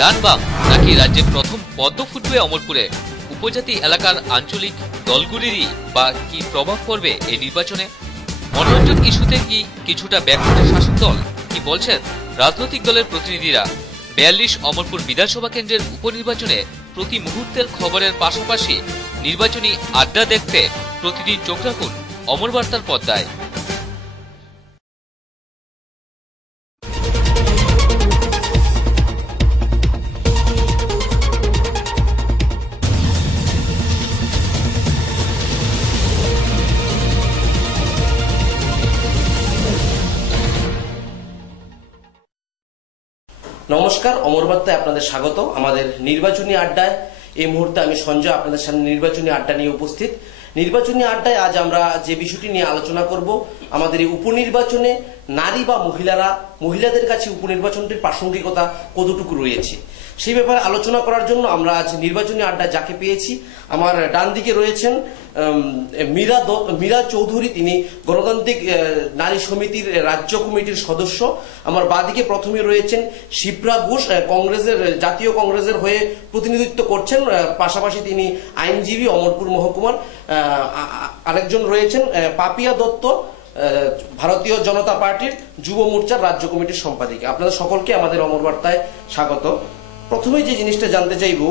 ডান বাম নাকি রাজ্যে প্রথম পদ্ম ফুটবে অমরপুরে? উপজাতি এলাকার আঞ্চলিক দলগুলিরই বা কি প্রভাব পড়বে এই নির্বাচনে? মনোরঞ্জন ইস্যুতে কি কিছুটা ব্যাকফুটে শাসক দল? কি বলছেন রাজনৈতিক দলের প্রতিনিধিরা? ৪২ অমরপুর বিধানসভা কেন্দ্রের উপনির্বাচনে প্রতি মুহূর্তের খবরের পাশাপাশি নির্বাচনী আড্ডা দেখতে প্রতিদিন চোখ রাখুন অমর বার্তার পর্দায়। নমস্কার, অমর বার্তায় আপনাদের স্বাগত। আমাদের নির্বাচনী আড্ডায় এই মুহূর্তে আমি সঞ্জয় আপনাদের সামনে নির্বাচনী আড্ডা নিয়ে উপস্থিত। নির্বাচনী আড্ডায় আজ আমরা যে বিষয়টি নিয়ে আলোচনা করব, আমাদের এই উপনির্বাচনে নারী বা মহিলাদের কাছে উপনির্বাচনটির প্রাসঙ্গিকতা কতটুকু রয়েছে সেই ব্যাপারে আলোচনা করার জন্য আমরা আজ নির্বাচনী আড্ডা যাকে পেয়েছি, আমার ডান দিকে রয়েছেন মীরা চৌধুরী, তিনি গণতান্ত্রিক নারী সমিতির রাজ্য কমিটির সদস্য। আমার বাঁদিকে প্রথমে রয়েছেন শিপ্রা ঘোষ, কংগ্রেসের জাতীয় কংগ্রেসের হয়ে প্রতিনিধিত্ব করছেন, পাশাপাশি তিনি আইনজীবী অমরপুর মহকুমার। আরেকজন রয়েছেন পাপিয়া দত্ত, ভারতীয় জনতা পার্টির যুব মোর্চার রাজ্য কমিটির সম্পাদিকা। আপনাদের সকলকে আমাদের অমর বার্তায় স্বাগত। প্রথমে যে জিনিসটা জানতে চাইবো,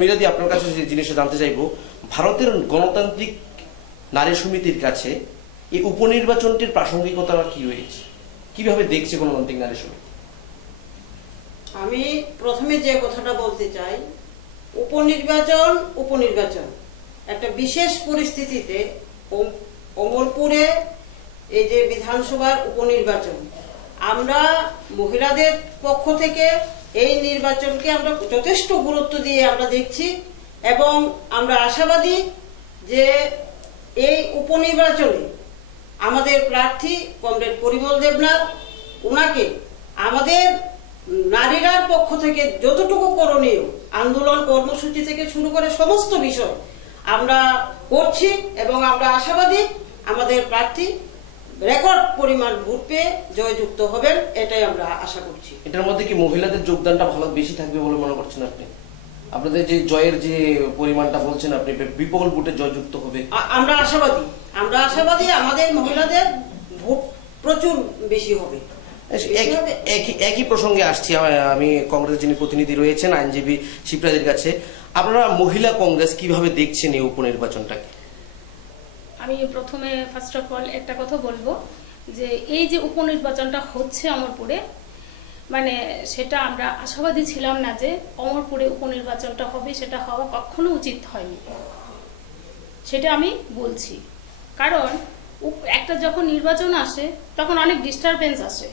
মীরাদি আপনার কাছে যে জিনিসটা জানতে চাইবো, ভারতের গণতান্ত্রিক নারী সমিতির কাছে এই উপনির্বাচনটির প্রাসঙ্গিকতা কি রয়েছে, কিভাবে দেখছে গণতান্ত্রিক নারী সমিতি? আমি প্রথমে যে কথাটা বলতে চাই, উপনির্বাচন একটা বিশেষ পরিস্থিতিতে অমরপুরে এই যে বিধানসভার উপনির্বাচন, আমরা মহিলাদের পক্ষ থেকে এই নির্বাচনকে আমরা যথেষ্ট গুরুত্ব দিয়ে আমরা দেখছি এবং আমরা আশাবাদী যে এই উপনির্বাচনে আমাদের প্রার্থী কমরেড পরিমল দেবনাথ, ওনাকে আমাদের নারীরার পক্ষ থেকে যতটুকু করণীয় আন্দোলন কর্মসূচি থেকে শুরু করে সমস্ত বিষয় আমরা করছি এবং আমরা আশাবাদী আমাদের প্রার্থী রেকর্ড পরিমাণ ভোট পেয়ে জয়যুক্ত হবেন, এটাই আমরা আশা করছি। এটার মধ্যে কি মহিলাদের যোগদানটা ভালো বেশি থাকবে বলে মনে করছেন আপনি? আপনাদের যে জয়ের যে পরিমাণটা বলছেন আপনি, বিপুল ভোটে জয়যুক্ত হবে আমরা আশাবাদী আমাদের মহিলাদের ভোট প্রচুর বেশি হবে। একই প্রসঙ্গে আসছি আমি কংগ্রেসের যিনি প্রতিনিধি রয়েছেন আইনজীবী শিপ্রাদির কাছে। আপনারা মহিলা কংগ্রেস কিভাবে দেখছেন এই উপনির্বাচনটাকে? আমি প্রথমে ফার্স্ট অফ অল একটা কথা বলবো যে এই যে উপনির্বাচনটা হচ্ছে অমরপুরে, মানে সেটা আমরা আশাবাদী ছিলাম না যে অমরপুরে উপনির্বাচনটা হবে, সেটা হওয়া কখনো উচিত হয়নি, সেটা আমি বলছি। কারণ একটা যখন নির্বাচন আসে তখন অনেক ডিস্টারবেন্স আসে।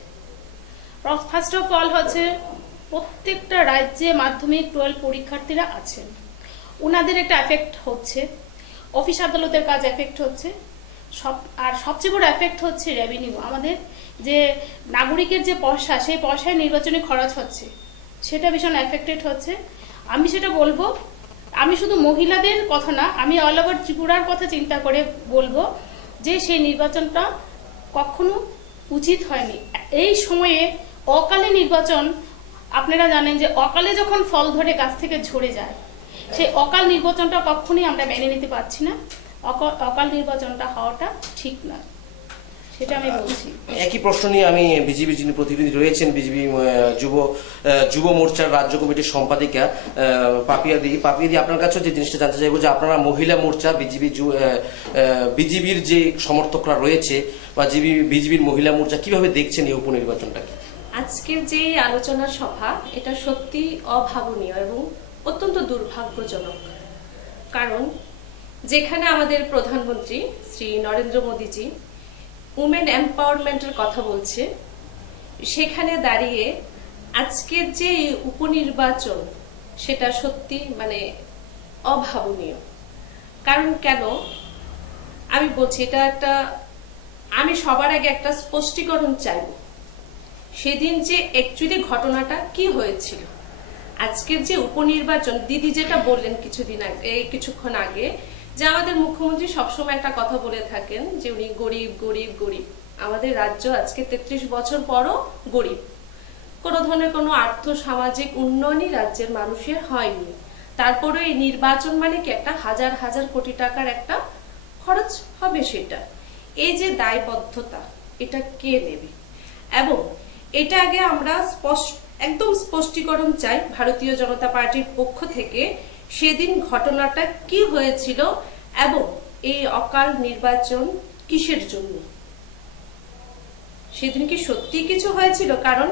ফার্স্ট অফ অল হচ্ছে প্রত্যেকটা রাজ্যে মাধ্যমিক 12 পরীক্ষার্থীরা আছেন, ওনাদের একটা এফেক্ট হচ্ছে, অফিস আদালতের কাজ এফেক্ট হচ্ছে, আর সবচেয়ে বড় এফেক্ট হচ্ছে রেভিনিউ। আমাদের যে নাগরিকের যে পয়সা, সেই পয়সায় নির্বাচনী খরচ হচ্ছে, সেটা ভীষণ এফেক্টেড হচ্ছে। আমি সেটা বলবো, আমি শুধু মহিলাদের কথা না, আমি অল ওভার ত্রিপুরার কথা চিন্তা করে বলবো যে সেই নির্বাচনটা কখনো উচিত হয়নি। এই সময়ে অকালে নির্বাচন, আপনারা জানেন যে অকালে যখন ফল ধরে গাছ থেকে ঝরে যায়, সেই অকাল নির্বাচনটা কখনোই আমরা মেনে নিতে পারছি না। অকাল নির্বাচনটা হওয়াটা ঠিক না, সেটা আমি বলছি। একই প্রশ্ন নিয়ে আমি বিজেপি যিনি প্রতিনিধি রয়েছেন, বিজেপি যুব মোর্চার রাজ্য কমিটির সম্পাদিকা পাপিয়াদি, আপনার কাছে যে জিনিসটা জানতে চাইবো যে আপনারা মহিলা মোর্চা বিজেপির যে সমর্থকরা রয়েছে বা বিজেপির মহিলা মোর্চা কিভাবে দেখছেন এই উপনির্বাচনটাকে? আজকের যে আলোচনা সভা, এটা সত্যি অভাবনীয় এবং অত্যন্ত দুর্ভাগ্যজনক। কারণ যেখানে আমাদের প্রধানমন্ত্রী শ্রী নরেন্দ্র মোদীজি উমেন এম্পাওয়ারমেন্টের কথা বলছে, সেখানে দাঁড়িয়ে আজকের যে উপনির্বাচন, সেটা সত্যি মানে অভাবনীয়। কারণ কেন আমি বলছি, এটা একটা, আমি সবার আগে একটা স্পষ্টীকরণ চাইব সেদিন যে অ্যাকচুয়ালি ঘটনাটা কি হয়েছিল। আজকের যে উপনির্বাচন, দিদি যেটা বললেন কিছুক্ষণ আগে, যে আমাদের মুখ্যমন্ত্রী সবসময় একটা কথা বলে থাকেন যে উনি গরিব গরিব গরিব। আমাদের রাজ্য আজকে 33 বছর পরও গরিব। কোনো ধরনের কোনো আর্থ সামাজিক উন্নয়নই রাজ্যের মানুষের হয়নি। তারপরে এই নির্বাচন মানে কি একটা হাজার হাজার কোটি টাকার একটা খরচ হবে, সেটা এই যে দায়বদ্ধতা এটা কে নেবে? এবং এটা আগে আমরা একদম স্পষ্টীকরণ চাই ভারতীয় জনতা পার্টির পক্ষ থেকে, সেদিন ঘটনাটা কি হয়েছিল এবং এই অকাল নির্বাচন কিসের জন্য? সেদিন কি সত্যি কিছু হয়েছিল? কারণ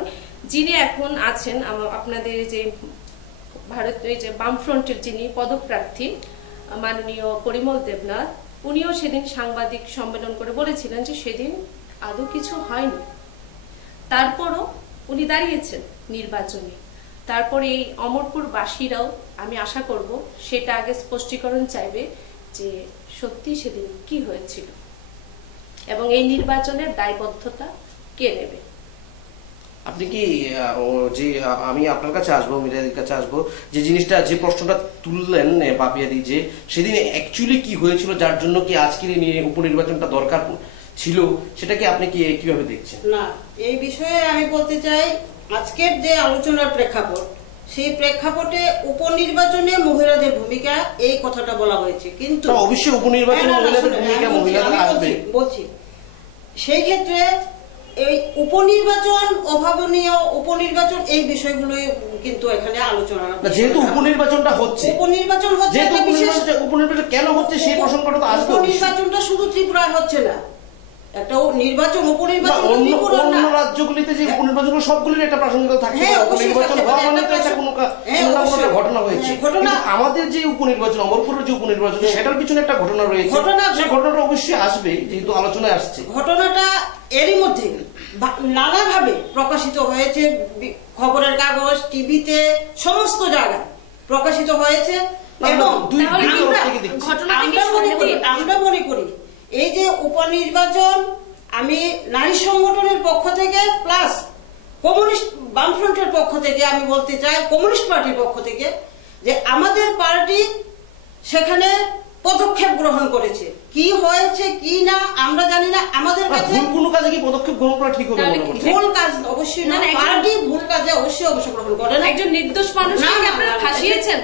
যিনি এখন আছেন আপনাদের যে ভারতীয় যে বামফ্রন্টের যিনি পদপ্রার্থী মাননীয় পরিমল দেবনাথ, উনিও সেদিন সাংবাদিক সম্মেলন করে বলেছিলেন যে সেদিন আদৌ কিছু হয়নি। তারপরও উনি দাঁড়িয়েছেন নির্বাচনে। তারপরে এই অমরপুর বাসীরাও আমি আশা করব সেটা আগে স্পষ্টীকরণ চাইবে যে সত্যি সেদিন কি হয়েছিল এবং এই নির্বাচনের দায়বদ্ধতা কে নেবে। আপনি কি যে আমি আপনার কাছে আসবো, মিডিয়াদের কাছে আসবো, যে জিনিসটা যে প্রশ্নটা তুললেন পাপিয়াদি, যে সেদিন অ্যাকচুয়ালি কি হয়েছিল যার জন্য কি আজকের উপনির্বাচনটা দরকার ছিল, সেটাকে আপনি কি কিভাবে দেখছেন? না, এই বিষয়ে আমি বলতে চাই আজকের যে আলোচনার প্রেক্ষাপট, সেই প্রেক্ষাপটে উপনির্বাচনে মহিলাদের ভূমিকা এই কথাটা বলা হয়েছে, কিন্তু অবশ্যই উপনির্বাচনে মহিলাদের ভূমিকা মহিলাদের আসবে বলছি। সেই ক্ষেত্রে এই উপনির্বাচন অভাবনীয় উপনির্বাচন এই বিষয়গুলো কিন্তু এখানে আলোচনা, যেহেতু উপনির্বাচনটা হচ্ছে, উপনির্বাচন হচ্ছে, উপনির্বাচন কেন হচ্ছে সেই প্রসঙ্গটা তো আসবে। উপনির্বাচনটা শুধু ত্রিপুরায় হচ্ছে না, একটা নির্বাচন উপনির্বাচন অন্য রাজ্যগুলিতে যে উপনির্বাচন সবগুলির একটা প্রাসঙ্গিকতা থাকে। উপনির্বাচন হওয়া মানে তো একটা কোনো ঘটনা হয়েছে। আমাদের যে উপনির্বাচন, অমরপুরের যে উপনির্বাচন, সেটার পিছনে একটা ঘটনা রয়েছে, সেই ঘটনাটা অবশ্যই আসবে যেহেতু আলোচনায় আসছে। ঘটনাটা এরই মধ্যে নানাভাবে প্রকাশিত হয়েছে, খবরের কাগজ, টিভিতে, সমস্ত জায়গায় প্রকাশিত হয়েছে এবং আমরা মনে করি এই যে উপনির্বাচন, আমি নারী সংগঠনের পক্ষ থেকে প্লাস কমিউনিস্ট বামফ্রন্টের পক্ষ থেকে আমি বলতে চাই, কমিউনিস্ট পার্টির পক্ষ থেকে, যে আমাদের পার্টি সেখানে পদক্ষেপ গ্রহণ করেছে। কি হয়েছে কি না আমরা জানি না, আমাদের কাছে কোনো কাজে কি পদক্ষেপ গ্রহণ করা ঠিক হবে? ভুল কাজ অবশ্যই না, পার্টি ভুল কাজে অবশ্যই অংশগ্রহণ করে না। একজন নির্দোষ মানুষকে আপনারা ফাঁসিয়েছেন,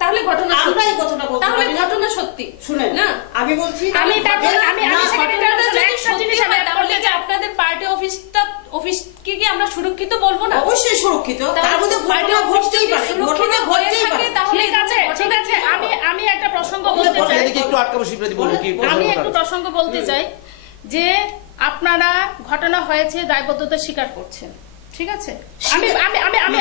তাহলে ঘটনা, আমরা এই কথাটা বলতে তাহলে ঘটনা সত্যি শুনেন না, আমি বলছি আপনাদের পার্টি অফিসকে কি আমরা সুরক্ষিত বলবো না? অবশ্যই সুরক্ষিত, তার মধ্যে ঘটনা ঘটতেই পারে, ঘটনা ঘটতেই পারে। তাহলে ঠিক আছে, আমি একটা প্রসঙ্গ বলতে চাই, আমি একটু প্রসঙ্গ বলতে চাই যে আপনারা ঘটনা হয়েছে দায়বদ্ধতা স্বীকার করছেন, ঠিক আছে?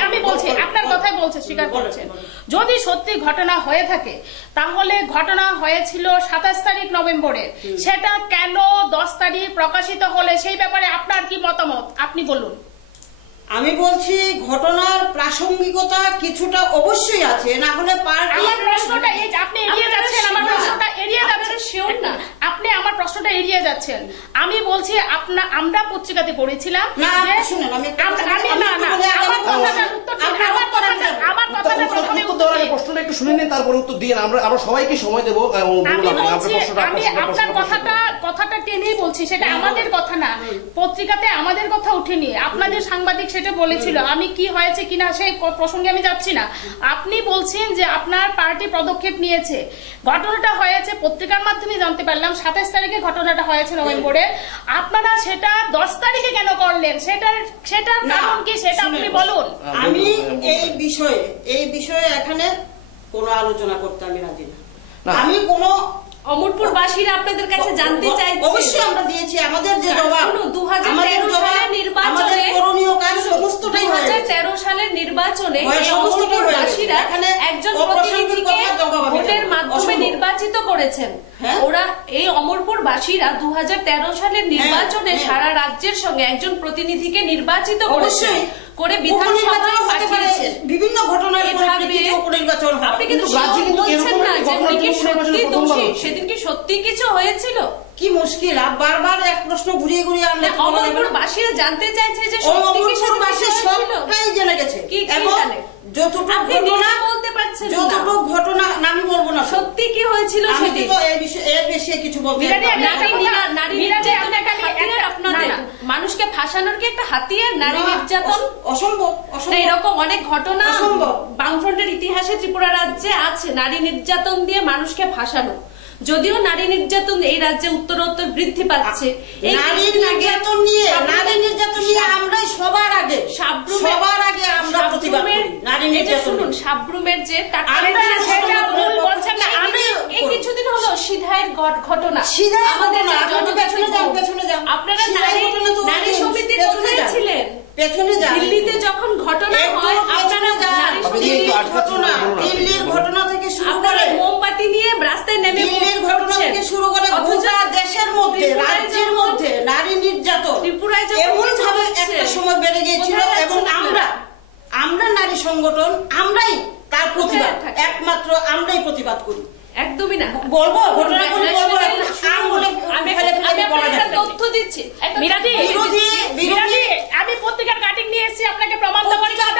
আমি বলছি, আপনার কথাই বলছে, স্বীকার করছেন। যদি সত্যি ঘটনা হয়ে থাকে তাহলে ঘটনা হয়েছিল 27 তারিখ নভেম্বরে, সেটা কেন 10 তারিখ প্রকাশিত হলে সেই ব্যাপারে আপনার কি মতামত আপনি বলুন। আমি বলছি ঘটনার প্রাসঙ্গিকতা কিছুটা অবশ্যই আছে, না হলে আমার প্রশ্নটা আপনি এড়িয়ে যাচ্ছেন, আমার প্রশ্নটা এড়িয়ে যাচ্ছেন, শিওর না আপনি আমার প্রশ্নটা এড়িয়ে যাচ্ছেন। আমি বলছি আমরা পত্রিকাতে পড়েছিলাম, প্রশ্নটা একটু শুনে নিন, তারপরে উত্তর দিয়ে আমরা সবাইকে সময় দেবো। আমি আপনার কথাটা টেনেই বলছি, সেটা আমাদের কথা না, পত্রিকাতে আমাদের কথা উঠেনি, আপনাদের সাংবাদিক সেটা বলেছিল। আমি কি হয়েছে কিনা সেই প্রসঙ্গে আমি যাচ্ছি না। আপনি বলছেন যে আপনার পার্টি পদক্ষেপ নিয়েছে, ঘটনাটা হয়েছে পত্রিকার মাধ্যমে জানতে পারলাম 27 তারিখে ঘটনাটা হয়েছে নভেম্বরে, আপনারা সেটা 10 তারিখে কেন করলেন, সেটার কারণ কি সেটা আপনি বলুন। আমি এই বিষয়ে এখানে কোনো আলোচনা করতে আমি রাজি না। আমি কোনো অমরপুরবাসীরা আপনাদের কাছে জানতে চাইছে, অবশ্যই আমরা দিয়েছি আমাদের যে জবাব। 2013 সালের নির্বাচনে করণীয় কাজ সমস্তটাই 2013 সালের নির্বাচনে অমরপুরবাসীরা একজন প্রতিনিধিকে ভোটের মাধ্যমে নির্বাচিত করেছেন। ওরা এই অমরপুরবাসীরা 2013 সালের নির্বাচনে সারা রাজ্যের সঙ্গে একজন প্রতিনিধিকে নির্বাচিত করেছেন, করে বিধানসভায় পাঠিয়েছেন। বিভিন্ন ঘটনার উপনির্বাচন হয়, আপনি কিন্তু বলছেন না যে উনি কি সত্যি দোষী, সেদিন কি সত্যি কিছু হয়েছিল? কি মুশকিল, বারবার এক প্রশ্ন ঘুরিয়ে ঘুরিয়ে আনলে অমরপুরবাসীরা জানতে চাইছে যে সত্যি কি সবটাই জেনে গেছে। কি জানে? আপনি নিজে বলতে পারছেন না। যতটুকু ঘটনা আমি বলবো না, সত্যি কি হয়েছিল আমি সেদিন? তো এই বিষয়ে এর বেশি কিছু বলতে মিরাদি, পারবো না। নারী নির্যাতন একটা হাতিয়ার আপনাদের? মানুষকে ফাঁসানোর কি একটা হাতিয়ার নারী নির্যাতন? অসম্ভব, না, অসম্ভব। এরকম অনেক ঘটনা অসম্ভব। বামফ্রন্টের ইতিহাসে ত্রিপুরা রাজ্যে আছে, নারী নির্যাতন দিয়ে মানুষকে ফাঁসানো। যদিও নারী নির্যাতন এই রাজ্যে উত্তরোত্তর বৃদ্ধি পাচ্ছে। এই নারী কিছুদিন আগে নির্যাতন নিয়ে আমরাই সবার আগে আমরা প্রতিবাদ করি। নারী নির্যাতন শুনুন, সাবরুমের যে আমরা সেটা ভুল বলছেন না, এই কিছুদিন হলো সিধাইয়ের ঘটনা, সিধাইয়ের আমাদের ঘটনা, যে আপনি পেছনে যান। আপনারা সিধাইয়ের ঘটনা তো নারী সমিতির পেছনে কোথায় যান। ছিলেন? পেছনে যান। দিল্লিতে যখন ঘটনা একটু হয় আপনারা পেছনে যান। নারী আপনি সমিতির দিল্লির ঘটনা থেকে শুরু আপনারা করে মোমবাতি নিয়ে রাস্তায় নেমে দিল্লির ঘটনা পড়ছেন। থেকে শুরু করে অথচ গোটা দেশের মধ্যে, ত্রিপুরায় রাজ্যের যখন- মধ্যে নারী নির্যাতন ত্রিপুরায় যখন এমন কিছু ভাবে হচ্ছে, একটা সময় বেড়ে গিয়েছিল কোথায় আছেন এবং আপনারা? আমরা নারী সংগঠন আমরাই তার প্রতিবাদ, থাকেন? একমাত্র আমরাই প্রতিবাদ করি। একদমই না। বলবো ঘটনাগুলো বলবো, আমি ফেলে ফেলে বলা আপনাকে যাবে না। তথ্য দিচ্ছি। একটা মিরাদি, মিরাদি, আমি পত্রিকার কাটিং নিয়ে এসেছি, আপনাকে প্রমাণ দেওয়ার জন্য।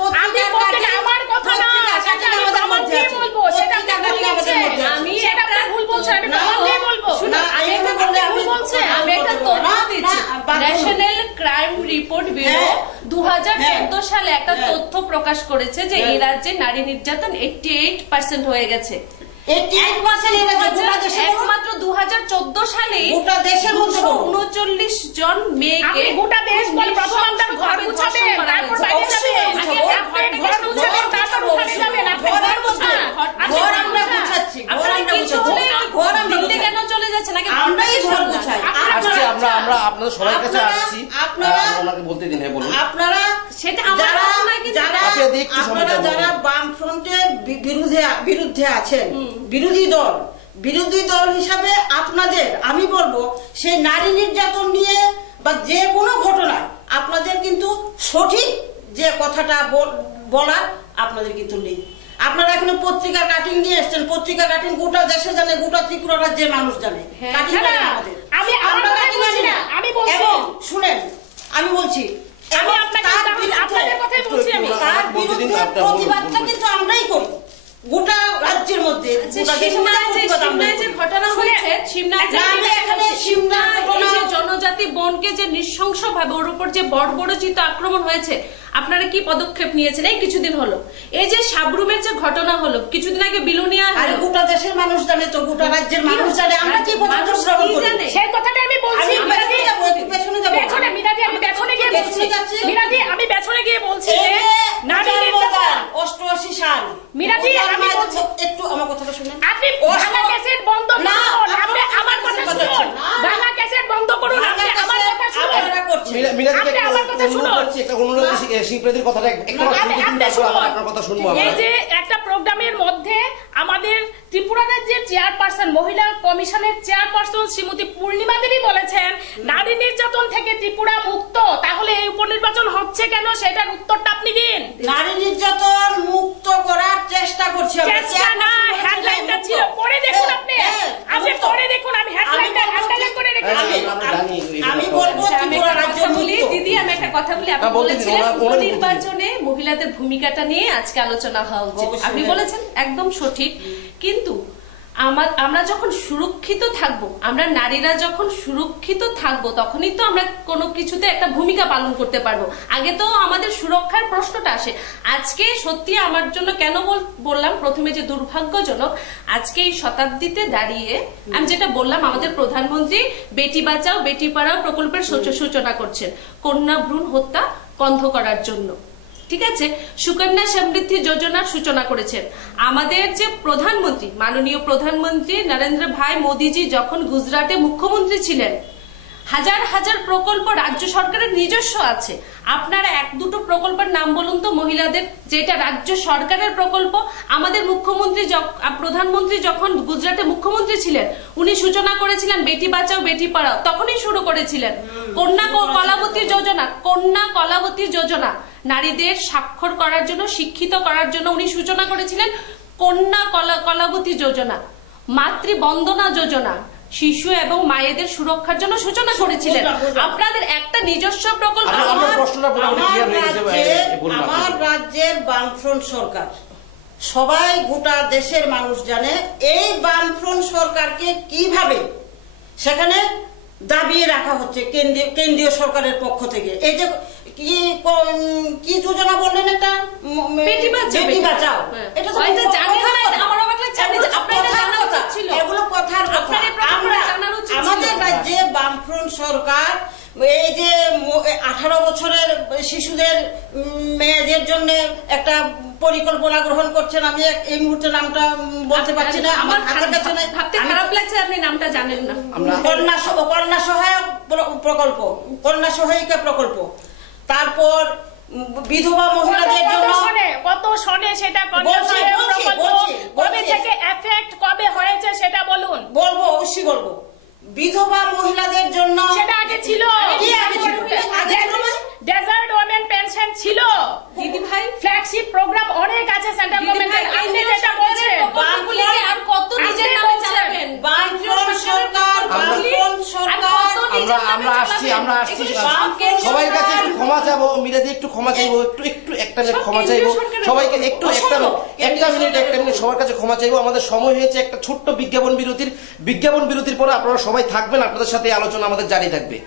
আমি পত্রিকা, আমার কথা না, সেটা আমি প্রমাণ দিয়ে বলবো, সেটা আপনি ভুল বলছেন। আমি সেটা আপনি ভুল বলছেন, আমি প্রমাণ দিয়ে বলবো। শুনুন, আমি একটা বললে ভুল বলছেন। আমি একটা তথ্য দিচ্ছি। ন্যাশনাল ক্রাইম রিপোর্ট ব্যুরো 2014 সালে একটা তথ্য প্রকাশ করেছে যে এই রাজ্যে নারী নির্যাতন 88% হয়ে গেছে। 88% একমাত্র 2014 সালে গোটা দেশের মধ্যে 239 জন মেয়েকে আপনি গোটা দেশ বলে প্রথম আপনার ঘর গুছাবেন, তারপর বাইরে যাবেন। অবশ্যই আগে ঘর গুছাবেন, তারপর ওখানে যাবেন। আপনি ঘর গুছান। ঘর আমরা গুছাচ্ছি, ঘর আপনারা আমরা কিছু গুছাচ্ছি, হলে ঘর আমরা দিল্লি গুছাচ্ছি। কেন চলে যাচ্ছে নাকি? আমরাই ঘর গুছাই। আসছি, আমরা আপনাদের সবার কাছে আসছি। আপনারা- ওনাকে বলতে দিন, হ্যাঁ বলুন। আপনারা সেটা আমার কথা নয় কিন্তু। আপনি একটু সময় আপনারা চান। যারা বামফ্রন্টের বিরুদ্ধে আছেন, বিরোধী দল হিসাবে আপনাদের আমি বলবো সেই নারী নির্যাতন নিয়ে বা যে কোনো ঘটনা আপনাদের কিন্তু সঠিক যে কথাটা বলার আপনাদের কিন্তু নেই। আপনারা এখানে পত্রিকা কাটিং নিয়ে এসছেন, পত্রিকা কাটিং গোটা দেশে জানে, গোটা ত্রিপুরা রাজ্যের মানুষ জানে। হ্যাঁ, কাটিং না, জানে না, আমাদের। আমি আমার আমরা কথা কাটিং বলছি জানি না, আমি বলছি। এবং শুনেন, আমি বলছি আমি আপনাকে আপনাদের কথাই বলছি আমি। তার বিরুদ্ধে প্রতিবাদটা কিন্তু আমরাই করি গোটা রাজ্যের মধ্যে, গোটা দেশের মধ্যে প্রতিবাদ আমরাই সিমনায় যে করি। ঘটনা হয়েছে, সিমনায় যে- না, আমি এখানে সিমনার এই ঘটনা- যে জনজাতি বোনকে যে নৃশংসভাবে ওর উপর যে বর্বরচিত আক্রমণ হয়েছে, আপনারা কি পদক্ষেপ নিয়েছেন এই কিছুদিন হলো? এই যে সাবরুমের যে ঘটনা হলো কিছুদিন আগে, বিলোনিয়া আরে গোটা দেশের মানুষ জানে তো, গোটা রাজ্যের মানুষ জানে, আমরা কি পদক্ষেপ গ্রহণ করি? জানে? সেই কথাটা আমি বলছি। আমি মিরাদি, পেছনে যাবো, একটু পেছনে যাবো। পেছনে, মিরাদি, আমি পেছনে গিয়ে বলছি। পেছনে যাচ্ছি। মিরাদি, আমি পেছনে গিয়ে বলছি এই যে যে নারী নির্যাতন। 88 সাল মিরাদি, আমি বলছি। একটু আমার কথাটা শুনেন। আপনি ভাঙা ক্যাসেট বন্ধ করুন। না, আপনি আমার কথা শুনুন। ভাঙা ক্যাসেট বন্ধ করুন। আপনি আমার কথা শুনুন। আপনারা করছেন। মিরাদিকে আপনি আমার কথা শুনুন। একটা অনুরোধ করছি, শিবপ্রীতির কথাটা একটু আপনার কথা শুনবো এই আমরা। যে একটা প্রোগ্রামের মধ্যে আমাদের ত্রিপুরা রাজ্যের চেয়ারপারসন, মহিলা কমিশনের চেয়ারপারসন শ্রীমতী পূর্ণিমা দেবী বলেছেন নারী নির্যাতন থেকে ত্রিপুরা মুক্ত। তাহলে এই উপনির্বাচন হচ্ছে কেন, সেটার উত্তরটা আপনি দিন। নারী নির্যাতন মুক্ত করার চেষ্টা করছি আমরা। চেষ্টা না, হেডলাইনটা ছিল, পড়ে দেখুন আপনি। আপনি পড়ে দেখুন, আমি হেডলাইনটা হাইলাইট করে রেখেছি। আমি বলবো আচ্ছা, আমি ত্রিপুরা একটা রাজ্য কথা বলি, মুক্ত। দিদি আমি একটা কথা বলি। আপনি হ্যাঁ, বলতে দিন, বলেছিলেন ওনার বলতে দিন। উপনির্বাচনে মহিলাদের ভূমিকাটা নিয়ে আজকে আলোচনা হওয়া উচিত। অবশ্যই। আপনি বলেছেন একদম সঠিক, কিন্তু আমরা যখন সুরক্ষিত থাকব, আমরা নারীরা যখন সুরক্ষিত থাকব, তখনই তো আমরা কোনো কিছুতে একটা ভূমিকা পালন করতে পারবো। আগে তো আমাদের সুরক্ষার প্রশ্নটা আসে। আজকে সত্যি আমার জন্য কেন বললাম প্রথমে যে দুর্ভাগ্যজনক, আজকে এই শতাব্দীতে দাঁড়িয়ে আমি যেটা বললাম, আমাদের প্রধানমন্ত্রী বেটি বাঁচাও বেটি পড়াও প্রকল্পের সূচনা করছেন কন্যা ভ্রূণ হত্যা বন্ধ করার জন্য। ঠিক আছে, সুকন্যা সমৃদ্ধি যোজনার সূচনা করেছেন আমাদের যে প্রধানমন্ত্রী, মাননীয় প্রধানমন্ত্রী নরেন্দ্র ভাই মোদীজি যখন গুজরাটে মুখ্যমন্ত্রী ছিলেন। হাজার হাজার প্রকল্প রাজ্য সরকারের নিজস্ব আছে। আপনারা এক দুটো প্রকল্পের নাম বলুন তো মহিলাদের, যেটা রাজ্য সরকারের প্রকল্প। আমাদের মুখ্যমন্ত্রী প্রধানমন্ত্রী যখন গুজরাটে মুখ্যমন্ত্রী ছিলেন, উনি সূচনা করেছিলেন বেটি বাঁচাও বেটি পড়াও, তখনই শুরু করেছিলেন কন্যা কলাবতী যোজনা। কন্যা কলাবতী যোজনা নারীদের স্বাক্ষর করার জন্য, শিক্ষিত করার জন্য উনি সূচনা করেছিলেন কন্যা কলাবতী যোজনা। মাতৃবন্দনা যোজনা শিশু এবং মায়েদের সুরক্ষার জন্য সূচনা করেছিলেন। আপনাদের একটা নিজস্ব প্রকল্প। আপনার প্রশ্নটা পুরোপুরি ক্লিয়ার হয়ে গেছে, বলুন আপনি। আমার রাজ্যের বামফ্রন্ট সরকার সবাই গোটা দেশের মানুষ জানে এই বামফ্রন্ট সরকারকে কিভাবে সেখানে দাবিয়ে রাখা হচ্ছে কেন্দ্রীয় সরকারের পক্ষ থেকে। এই যে কি যোজনা বললেন, একটা বেটি বাঁচাও, এটা তো এগুলো কথার কথা। আমাদের রাজ্যে বামফ্রন্ট সরকার এই যে 18 বছরের শিশুদের মেয়েদের জন্য একটা পরিকল্পনা গ্রহণ করছেন, আমি এই মুহূর্তে নামটা বলতে পারছি না, আমার হাতের কাছে ভাবতে খারাপ লাগছে আপনি নামটা জানেন না। কন্যা সহায়ক প্রকল্প, কন্যা সহায়িকা প্রকল্প, তারপর বিধবা মহিলাদের জন্য কত শোনে সেটা কবে থেকে এফেক্ট কবে হয়েছে সেটা বলুন। বলবো, অবশ্যই বলবো। বিধবা মহিলাদের জন্য সেটা আগে ছিল, ডেজার্ট ওমেন পেনশন ছিল দিদি ভাই, ফ্ল্যাগশিপ প্রোগ্রাম অনেক আছে সেন্ট্রাল গভর্নমেন্টের। আপনি যেটা বলছেন আর কত নিজের নামে চালাবেন? আমরা আসছি সবাই কাছে একটু ক্ষমা চাইবো, মিরাদি একটু ক্ষমা চাইবো, একটু একটা মিনিট ক্ষমা চাইবো সবাইকে, একটু একটা মিনিট সবার কাছে ক্ষমা চাইবো। আমাদের সময় হয়েছে একটা ছোট্ট বিজ্ঞাপন বিরতির পরে আপনারা সবাই থাকবেন, আপনাদের সাথে আলোচনা আমাদের জারি থাকবে।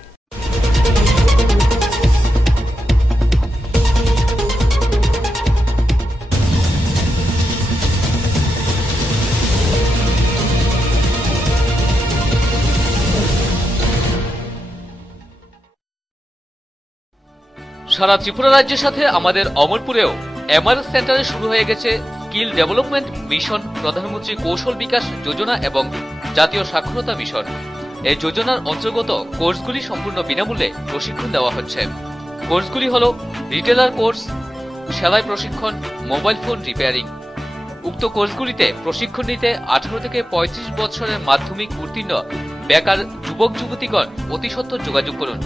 সারা ত্রিপুরা রাজ্যের সাথে আমাদের অমরপুরেও এমআরএস সেন্টারে শুরু হয়ে গেছে স্কিল ডেভেলপমেন্ট মিশন, প্রধানমন্ত্রী কৌশল বিকাশ যোজনা এবং জাতীয় সাক্ষরতা মিশন। এই যোজনার অন্তর্গত কোর্সগুলি সম্পূর্ণ বিনামূল্যে প্রশিক্ষণ দেওয়া হচ্ছে। কোর্সগুলি হল রিটেলার কোর্স, সেলাই প্রশিক্ষণ, মোবাইল ফোন রিপেয়ারিং। উক্ত কোর্সগুলিতে প্রশিক্ষণ নিতে 18 থেকে 35 বছরের মাধ্যমিক উত্তীর্ণ বেকার যুবক যুবতীগণ অতি সত্বর যোগাযোগ করুন।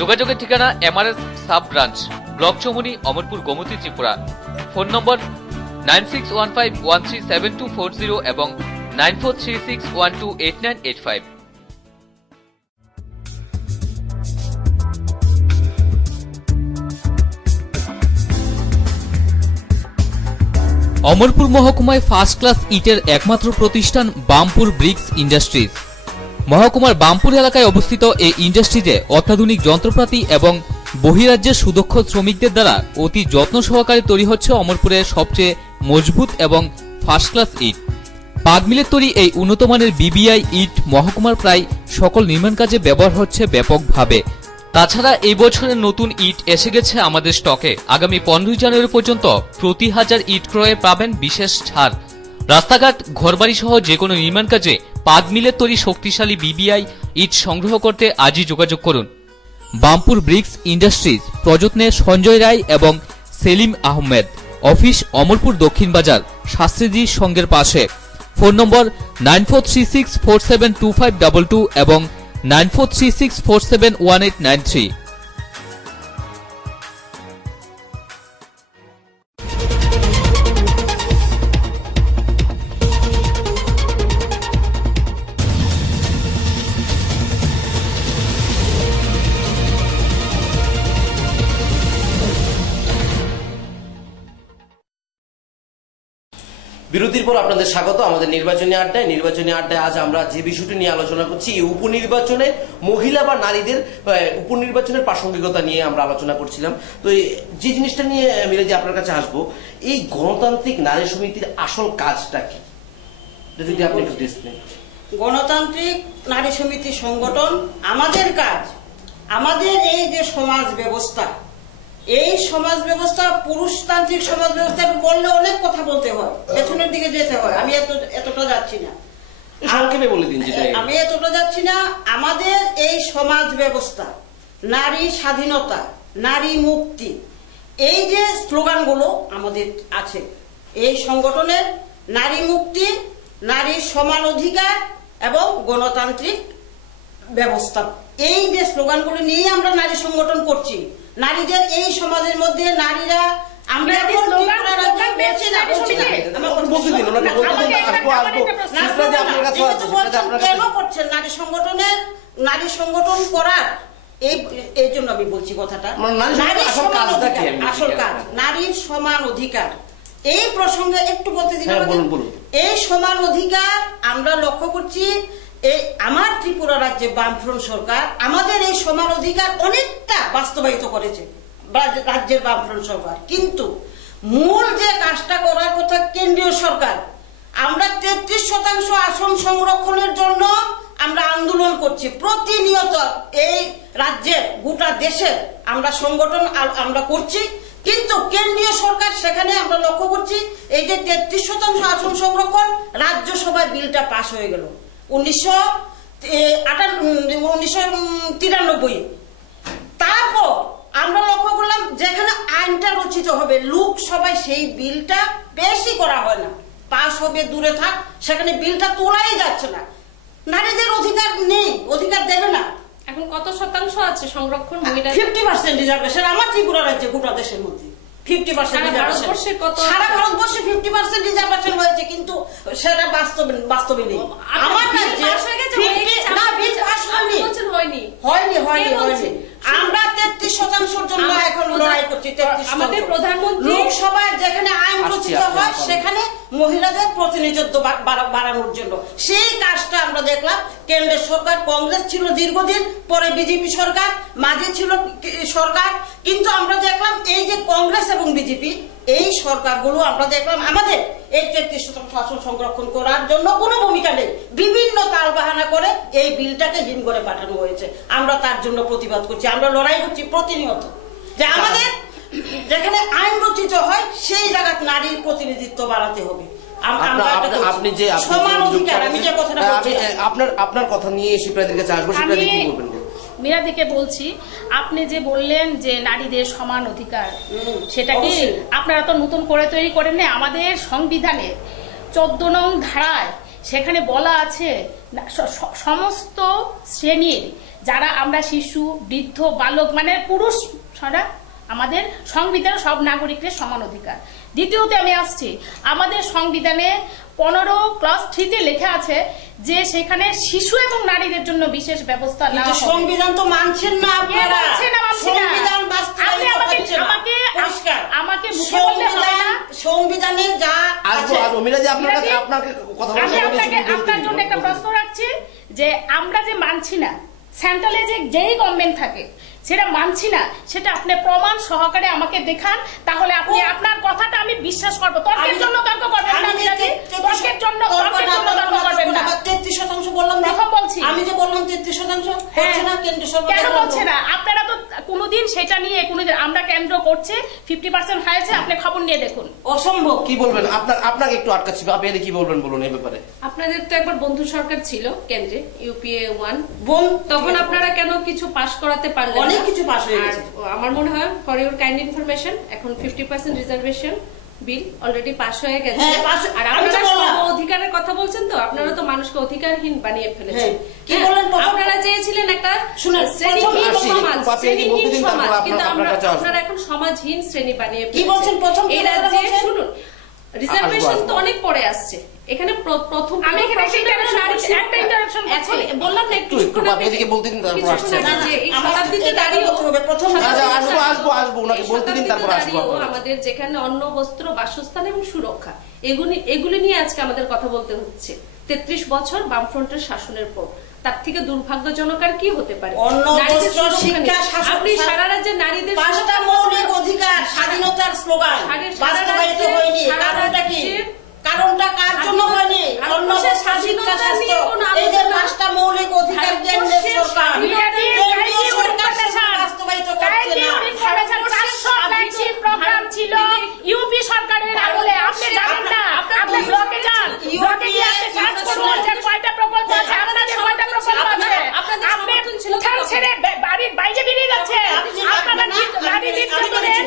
যোগাযোগের ঠিকানা MRS sub branch, block Choumuni, Amarpur, Gomati, Tripura. Phone number 9615137240 এবং 9436128985। অমরপুর মহকুমায় ফার্স্ট ক্লাস ইটের একমাত্র প্রতিষ্ঠান বামপুর ব্রিক্স ইন্ডাস্ট্রিজ। মহকুমার বামপুর এলাকায় অবস্থিত এই ইন্ডাস্ট্রিতে অত্যাধুনিক যন্ত্রপাতি এবং বহিরাজ্যের সুদক্ষ শ্রমিকদের দ্বারা অতি যত্ন সহকারে তৈরি হচ্ছে অমরপুরের সবচেয়ে মজবুত এবং ফার্স্ট ক্লাস ইট। পাগ মিলের তৈরি এই উন্নত মানের বিবিআই ইট মহকুমার প্রায় সকল নির্মাণ কাজে ব্যবহার হচ্ছে ব্যাপকভাবে। তাছাড়া এই বছরের নতুন ইট এসে গেছে আমাদের স্টকে। আগামী 15 জানুয়ারি পর্যন্ত প্রতি 1000 ইট ক্রয়ে পাবেন বিশেষ ছাড়। রাস্তাঘাট, ঘরবাড়ি সহ যে কোনো নির্মাণ কাজে পাগ মিলের তৈরি শক্তিশালী বিবিআই ইট সংগ্রহ করতে আজই যোগাযোগ করুন। বামপুর ব্রিক্স ইন্ডাস্ট্রিজ, প্রযত্নে সঞ্জয় রায় এবং সেলিম আহমেদ। অফিস অমরপুর দক্ষিণ বাজার, শাস্ত্রীজি সঙ্গের পাশে। ফোন নম্বর 9436472522 এবং 9436471893। বিরতির পর আপনাদের স্বাগত আমাদের নির্বাচনী আড্ডায়। আজ আমরা যে বিষয়টি নিয়ে আলোচনা করছি, এই উপনির্বাচনে মহিলা বা নারীদের উপনির্বাচনের প্রাসঙ্গিকতা নিয়ে আমরা আলোচনা করছিলাম। তো যে জিনিসটা নিয়ে মিরাজি আপনার কাছে আসবো, এই গণতান্ত্রিক নারী সমিতির আসল কাজটা কি, যদি আপনি একটু দেখেন। গণতান্ত্রিক নারী সমিতি সংগঠন, আমাদের কাজ, আমাদের এই যে সমাজ ব্যবস্থা, এই সমাজ ব্যবস্থা পুরুষতান্ত্রিক সমাজ ব্যবস্থা বললে অনেক কথা বলতে হয়, পেছনের দিকে যেতে হয়। আমি এতটা যাচ্ছি না, সংক্ষেপে বলে দিন। আমি এতটা যাচ্ছি না। আমাদের এই সমাজ ব্যবস্থা, নারী স্বাধীনতা, নারী মুক্তি, এই যে স্লোগানগুলো আমাদের আছে এই সংগঠনের, নারী মুক্তি, নারীর সমান অধিকার এবং গণতান্ত্রিক ব্যবস্থা, এই যে স্লোগানগুলো নিয়ে আমরা নারী সংগঠন করছি। নারীদের এই সমাজের মধ্যে নারীরা, আমরা কেন করছেন নারী সংগঠন করার, এই জন্য আমি বলছি কথাটা। আসল কাজ নারীর সমান অধিকার, এই প্রসঙ্গে একটু বলতে দিন। এই সমান অধিকার আমরা লক্ষ্য করছি, এই আমার ত্রিপুরা রাজ্যে বামফ্রন্ট সরকার আমাদের এই সমান অধিকার অনেকটা বাস্তবায়িত করেছে রাজ্যের বামফ্রন্ট সরকার, কিন্তু মূল যে কাজটা করার কথা কেন্দ্রীয় সরকার, আমরা 33% আসন সংরক্ষণের জন্য আমরা আন্দোলন করছি প্রতিনিয়ত। এই রাজ্যের গোটা দেশের আমরা সংগঠন আমরা করছি, কিন্তু কেন্দ্রীয় সরকার সেখানে আমরা লক্ষ্য করছি এই যে 33% আসন সংরক্ষণ, রাজ্যসভায় বিলটা পাশ হয়ে গেল 1993। তারপর আমরা লক্ষ্য করলাম যেখানে আইনটা রচিত হবে লোকসভায় সেই বিলটা বেশি করা হয় না, পাশ হবে দূরে থাক, সেখানে বিলটা তোলাই যাচ্ছে না। নারীদের অধিকার নেই, অধিকার দেবে না। এখন কত শতাংশ আছে সংরক্ষণ? 50% রিজার্ভেশন আমার ত্রিপুরা রাজ্যে গোটা দেশের মধ্যে 50% রিজার্ভেশন। সারা ভারতবর্ষে 50% রিজার্ভেশন হয়েছে, কিন্তু সেটা বাস্তবে নেই। আমার রাজ্যে না, বিল পাস হয়নি। আমরা 33% জন্য এখন লড়াই করছি। আমাদের প্রধানমন্ত্রী লোকসভায় যেখানে আইন রচিত হয় সেখানে মহিলাদের প্রতিনিধিত্ব বাড়ানোর জন্য সেই কাজটা আমরা দেখলাম। কেন্দ্রের সরকার কংগ্রেস ছিল দীর্ঘদিন, পরে বিজেপি সরকার, মাঝে ছিল সরকার, কিন্তু আমরা দেখলাম এই যে কংগ্রেস এবং বিজেপি এই সরকারগুলো আমরা দেখলাম আমাদের এই 33% আসন সংরক্ষণ করার জন্য কোনো ভূমিকা নেই। বিভিন্ন তালবাহানা করে এই বিলটাকে হিম করে পাঠানো হয়েছে। আমরা তার জন্য প্রতিবাদ করছি, আমরা লড়াই করছি প্রতিনিয়ত যে আমাদের যেখানে আইন রচিত হয় সেই জায়গায় নারীর প্রতিনিধিত্ব বাড়াতে হবে। আপনি যে সমান অধিকার, আমি যে কথাটা বলছি, আপনার কথা নিয়ে শিপ্রাদির কাছে আসবো। শিপ্রাদি কি বলবেন? মিরাদিকে বলছি, আপনি যে বললেন যে নারীদের সমান অধিকার, সেটা কি আপনারা তো নতুন করে তৈরি করেন না? আমাদের সংবিধানে 14 নং ধারায় সেখানে বলা আছে সমস্ত শ্রেণীর যারা আমরা শিশু, বৃদ্ধ, বালক মানে পুরুষ ছাড়া আমাদের সংবিধানে সব নাগরিকদের সমান অধিকার। দ্বিতীয়তে আমি আসছি, আমাদের সংবিধানে 15(3)তে লেখা আছে যে সেখানে শিশু এবং নারীদের জন্য বিশেষ ব্যবস্থা না। সংবিধান তো মানছেন না আপনারা। আমাকে মুখে বললে হবে না। সংবিধানে যা আছে। আপনার জন্য একটা প্রশ্ন রাখছি যে আমরা যে মানছি না, সেন্ট্রালে যেই গভর্নমেন্ট থাকে সেটা মানছি না, সেটা আপনি প্রমাণ সহকারে আমাকে দেখান, তাহলে আপনি আপনার কথাটা আমি বিশ্বাস করবো। তর্কের জন্য তর্ক করবেন না, তর্কের জন্য তর্ক করবেন না। 33% বললাম না, বলছি আমি যে বললাম 33% হচ্ছে না, কেন্দ্র সরকার কেন বলছে না? আপনারা তো কোনোদিন সেটা নিয়ে কোনোদিন আমরা কেন্দ্র করছে 50% হয়েছে, আপনি খবর নিয়ে দেখুন। অসম্ভব। কি বলবেন? আপনাকে একটু আটকাচ্ছি, আপনি কি বলবেন বলুন এই ব্যাপারে। আপনাদের তো একবার বন্ধু সরকার ছিল কেন্দ্রে, UPA 1, তখন আপনারা কেন কিছু পাশ করাতে পারলেন? অনেক কিছু পাশ হয়ে গেছে। আমার মনে হয় ফর ইউর কাইন্ড ইনফরমেশন, এখন 50% রিজার্ভেশন বিল অলরেডি পাস হয়ে গেছে। আর আপনারা সম অধিকারের কথা বলছেন, তো আপনারা তো মানুষকে অধিকারহীন বানিয়ে ফেলেছেন। আপনারা চেয়েছিলেন একটা শ্রেণীহীন সমাজ, কিন্তু আপনারা এখন সমাজহীন শ্রেণী বানিয়ে ফেলেছেন। এই রাজ্যে শুনুন, রিজার্ভেশন তো অনেক পরে আসছে। এখানে প্রথম আমি এখানে একটা ইন্টারাকশন বললাম না, একটু এদিকে বলতে দিন, তারপর আসছে। শতাব্দীতে দাঁড়িয়েও প্রথম আসবো ওনাকে বলতে দিন, তারপর আসবো। আমাদের যেখানে অন্ন, বস্ত্র, বাসস্থান এবং সুরক্ষা, এগুলি নিয়ে আজকে আমাদের কথা বলতে হচ্ছে। 33 বছর বামফ্রন্টের শাসনের পর তার থেকে দুর্ভাগ্যজনক আর কি হতে পারে? আপনি সারা রাজ্যে নারীদের 5টা মৌলিক অধিকার, স্বাধীনতার স্লোগান বাস্তবায়িত হয়নি। কারণটা কার জন্য হয়নি? অন্য স্বাধীনতা, স্বাস্থ্য, এই যে 5টা মৌলিক অধিকার কেন্দ্রের সরকার বাস্তবায়িত করছে না। প্রোগ্রাম ছিল ইউপি সরকারের আমলে, আপনি জানেন না? আপনি ব্লকে যান, ব্লকে গিয়ে আপনি সার্চ করুন যে কয়টা প্রকল্প আছে, আপনাদের কয়টা প্রকল্প আছে। আপনি উঠান ছেড়ে বাড়ির বাইরে বেরিয়ে যাচ্ছেন। আপনারা নারী নির্যাতনের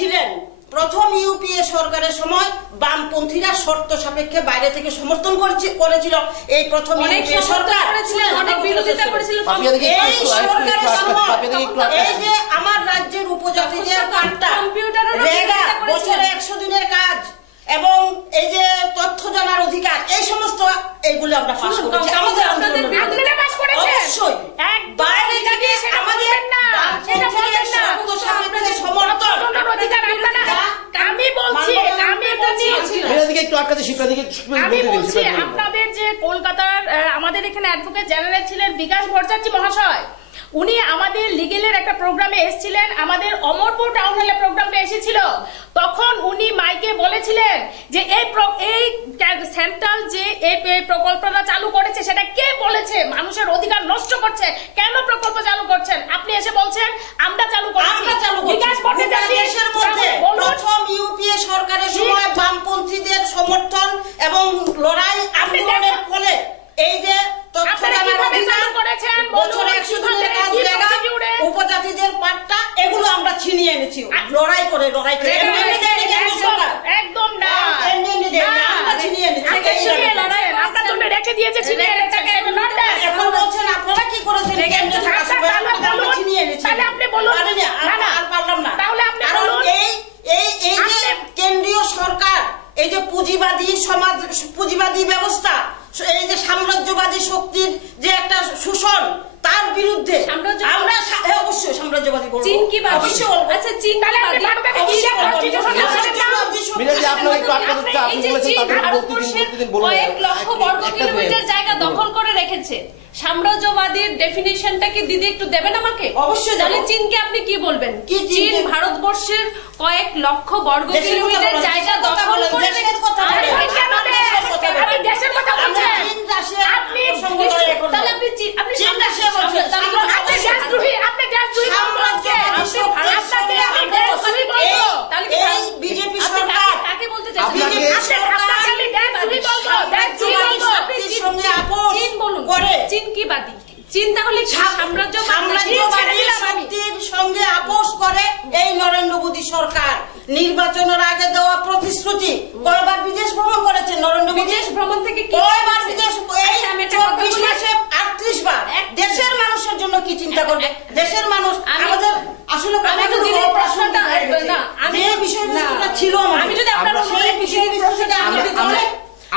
ছিলেন। প্রথম ইউপিএ সরকারের সময় বামপন্থীরা শর্ত সাপেক্ষে বাইরে থেকে সমর্থন করেছিল। এই প্রথম ইউপিএ সরকার অনেক বিরোধিতা করেছিল। এই যে আমার রাজ্যের উপজাতিদের কার্ডটা, বছরে 100 দিনের কাজ এবং এই যে তথ্য জানার অধিকার, এই সমস্ত এইগুলো আমরা পাস করেছি। আমাদের অবশ্যই বাইরে থেকে আমাদের সমর্থন শিপ্রাদিকে একটু আটকাতে, শিপ্রাদিকে আমি বলছি আপনাদের যে কলকাতার আমাদের এখানে অ্যাডভোকেট জেনারেল ছিলেন বিকাশ ভট্টাচার্য মহাশয়, উনি আমাদের লিগেলের একটা প্রোগ্রামে এসেছিলেন, আমাদের অমরপুর টাউন হলে প্রোগ্রামটা এসেছিল। তখন উনি মাইকে বলেছিলেন যে এই সেন্ট্রাল যে এই প্রকল্পটা চালু করেছে সেটা কে বলেছে, মানুষের অধিকার নষ্ট করছে, কেন প্রকল্প চালু করছেন? আপনি এসে বলছেন আমরা চালু করেছি। বিকাশ দেশের মধ্যে প্রথম ইউপিএ সরকারের সময় বামপন্থীদের সমর্থন এবং লড়াই আন্দোলনের ফলে এই যে উপজাতিদের পাট্টা এগুলো আমরা ছিনিয়ে এনেছি লড়াই করে একদম না, আমরা ছিনিয়ে এনেছি। এখন বলছেন আপনারা কি করেছেন? ছিনিয়ে এনেছি, পারলাম না। কারণ এই যে কেন্দ্রীয় সরকার, এই যে পুঁজিবাদী সমাজ, পুঁজিবাদী ব্যবস্থা, এই যে সাম্রাজ্যবাদী শক্তির যে একটা শোষণ, তার বিরুদ্ধে আমরা অবশ্যই সাম্রাজ্যবাদী বলবো। চীন কি বাদী? আচ্ছা চীন কি বাদী? কয়েক লক্ষ বর্গ কিলোমিটার জায়গা দখল করে রেখেছে। সাম্রাজ্যবাদীর ডেফিনিশনটা কি দিদি একটু দেবেন আমাকে? অবশ্যই। তাহলে চীনকে আপনি কি বলবেন? চীন ভারতবর্ষের কয়েক লক্ষ বর্গ কিলোমিটার জায়গা দখল করে রেখেছে। বিজেপি সরকার কাকে বলতে চাইছেন? চীন বলুন, চীন কি বাদী? চীন তাহলে সাম্রাজ্যবাদী শক্তির সঙ্গে আপোষ করে এই নরেন্দ্র মোদী সরকার। নির্বাচনের আগে দেওয়া প্রতিশ্রুতি, কয়বার বিদেশ ভ্রমণ করেছেন নরেন্দ্র মোদী? বিদেশ ভ্রমণ থেকে কয়বার বিদেশ? 24 মাসে 38 বার। দেশের মানুষের জন্য কি চিন্তা করবে? দেশের মানুষ আমাদের আসলে বিষয়বস্তুটা ছিল, আমি যদি আপনার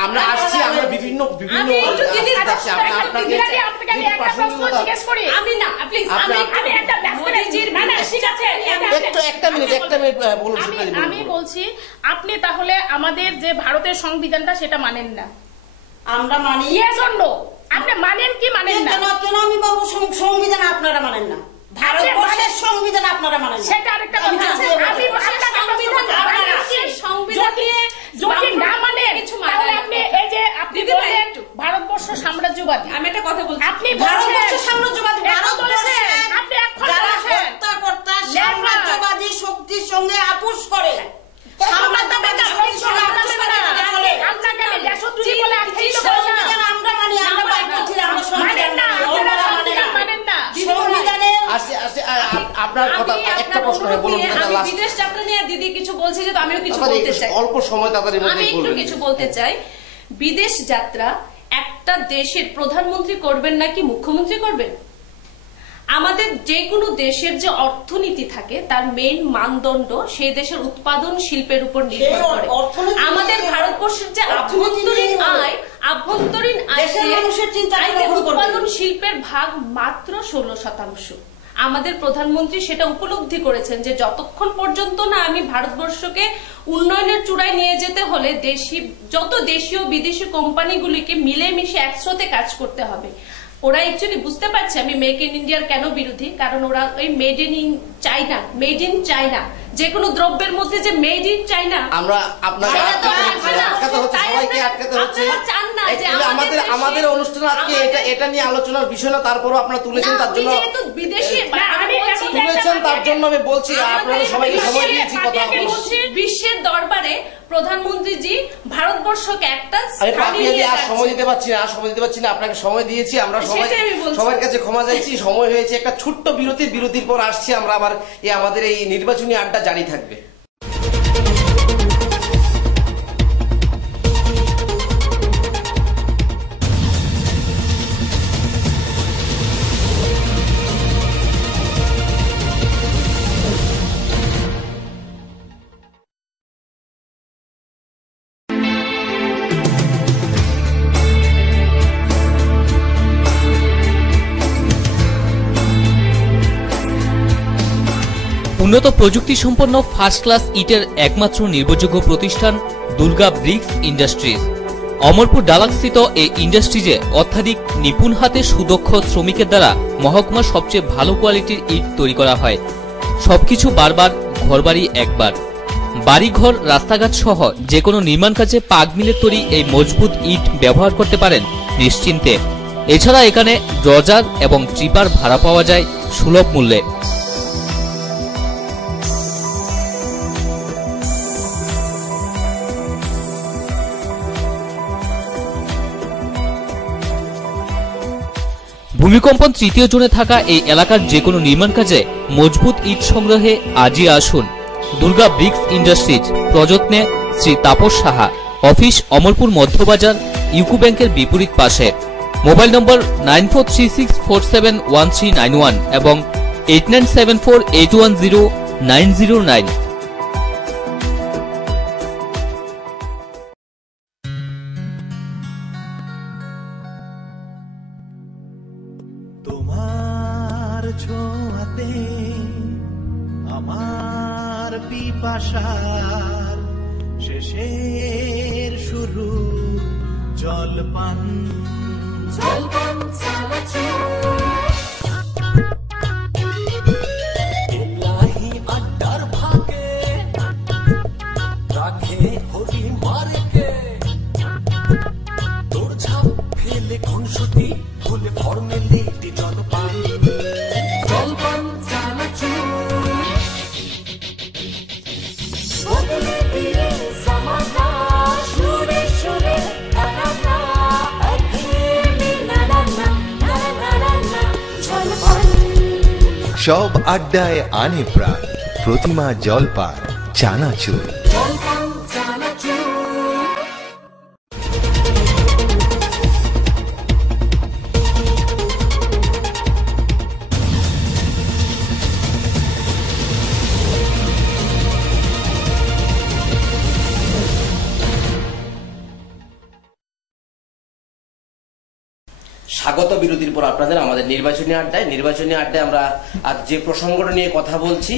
আমরা আসছি, আমরা বিভিন্ন আমি বলছি আপনি তাহলে আমাদের যে ভারতের সংবিধানটা সেটা মানেন না। আমরা মানি, আপনি মানেন কি মানেন না? কেন আমি বলবো সংবিধান আপনারা মানেন না? ভারতবর্ষের সংবিধান আপনারা মানেন, সেটা আরেকটা কথা। যদি না মানেন তাহলে আপনি এই যে আপনি বলেন ভারতবর্ষ সাম্রাজ্যবাদী, আমি একটা কথা বলছি, আপনি ভারতবর্ষ সাম্রাজ্যবাদী, আপনি এখন হত্যাকর্তা সাম্রাজ্যবাদী শক্তির সঙ্গে আপোষ করে। বিদেশ যাত্রা নিয়ে দিদি কিছু বলছে যে আমিও কিছু বলতে চাই, অল্প সময় আমি একটু কিছু বলতে চাই। বিদেশ যাত্রা একটা দেশের প্রধানমন্ত্রী করবেন নাকি মুখ্যমন্ত্রী করবেন? আমাদের যে কোনো দেশের যে অর্থনীতি থাকে তার মেইন মানদণ্ড সেই দেশের উৎপাদন শিল্পের উপর নির্ভর করে। আমাদের ভারতবর্ষের যে আভ্যন্তরীণ আয় উৎপাদন শিল্পের ভাগ মাত্র 16%। আমাদের প্রধানমন্ত্রী সেটা উপলব্ধি করেছেন যে যতক্ষণ পর্যন্ত না আমি ভারতবর্ষকে উন্নয়নের চূড়ায় নিয়ে যেতে হলে যত দেশীয় বিদেশি কোম্পানিগুলিকে মিলেমিশে একসাথে কাজ করতে হবে। ওরা অ্যাকচুয়ালি বুঝতে পারছে আমি মেক ইন ইন্ডিয়ার কেন বিরোধী, কারণ ওরা ওই মেড ইন চাইনা যে কোনো দ্রব্যের মধ্যে যে মেড ইন চাইনা, আমরা আপনাকে আটকাতে হচ্ছে, সবাইকে আটকাতে হচ্ছে। আমাদের অনুষ্ঠান আজকে এটা নিয়ে আলোচনার বিষয় না, তারপরও আপনারা তুলেছেন, তার জন্য আমি বলছি আপনারা সবাইকে সময় দিয়েছি কথা বলছি। বিশ্বের দরবারে প্রধানমন্ত্রীজি ভারতবর্ষকে একটা সময় দিতে পারছি না, আপনাকে সময় দিয়েছি, আমরা সবার কাছে ক্ষমা চাইছি। সময় হয়েছে একটা ছোট্ট বিরতির পর আসছি আমরা আবার আমাদের এই নির্বাচনী আড্ডা জারি থাকবে। উন্নত প্রযুক্তি সম্পন্ন ফার্স্ট ক্লাস ইটের একমাত্র নির্ভরযোগ্য প্রতিষ্ঠান দুর্গা ব্রিক্স ইন্ডাস্ট্রিজ। অমরপুর ডালাকস্থিত এই ইন্ডাস্ট্রিজে অত্যাধিক নিপুণ হাতে সুদক্ষ শ্রমিকের দ্বারা মহকুমার সবচেয়ে ভালো কোয়ালিটির ইট তৈরি করা হয়। সবকিছু বারবার, ঘরবাড়ি একবার। বাড়িঘর, রাস্তাঘাট সহ যে কোনো নির্মাণ কাজে পাগ মিলের তৈরি এই মজবুত ইট ব্যবহার করতে পারেন নিশ্চিন্তে। এছাড়া এখানে ড্রজার এবং ট্রিপার ভাড়া পাওয়া যায় সুলভ মূল্যে। ভূমিকম্পন তৃতীয় জোনে থাকা এই এলাকার যে কোনো নির্মাণ কাজে মজবুত ইট সংগ্রহে আজই আসুন দুর্গা ব্রিক্স ইন্ডাস্ট্রিজ। প্রযত্নে শ্রী তাপস সাহা। অফিস অমরপুর মধ্যবাজার, ইউকো ব্যাংকের বিপরীত পাশে। মোবাইল নম্বর 9436471391 এবং 8974810909। তোমার ছোঁয়াতে আমার পিপাসার শেষের শুরু জলপান জলপান এলাহি আড্ডার ভাগে রাখে হরি মারকে তোর ছাপ ফেলে খুনসুটি ভুলে ফর্মেলিটি জলপান জলপান চানাচুর বদলে দিয়ে সমানা সুরে সুরে তারানা আধেমি নারানা নারানা জলপান সব আড্ডায় আনে প্রাণ প্রতিমা জলপান চানাচুর। জলপান চানাচুর স্বাগত বিরতির পর আপনাদের আমাদের নির্বাচনী আড্ডায় আমরা আজ যে প্রসঙ্গটা নিয়ে কথা বলছি,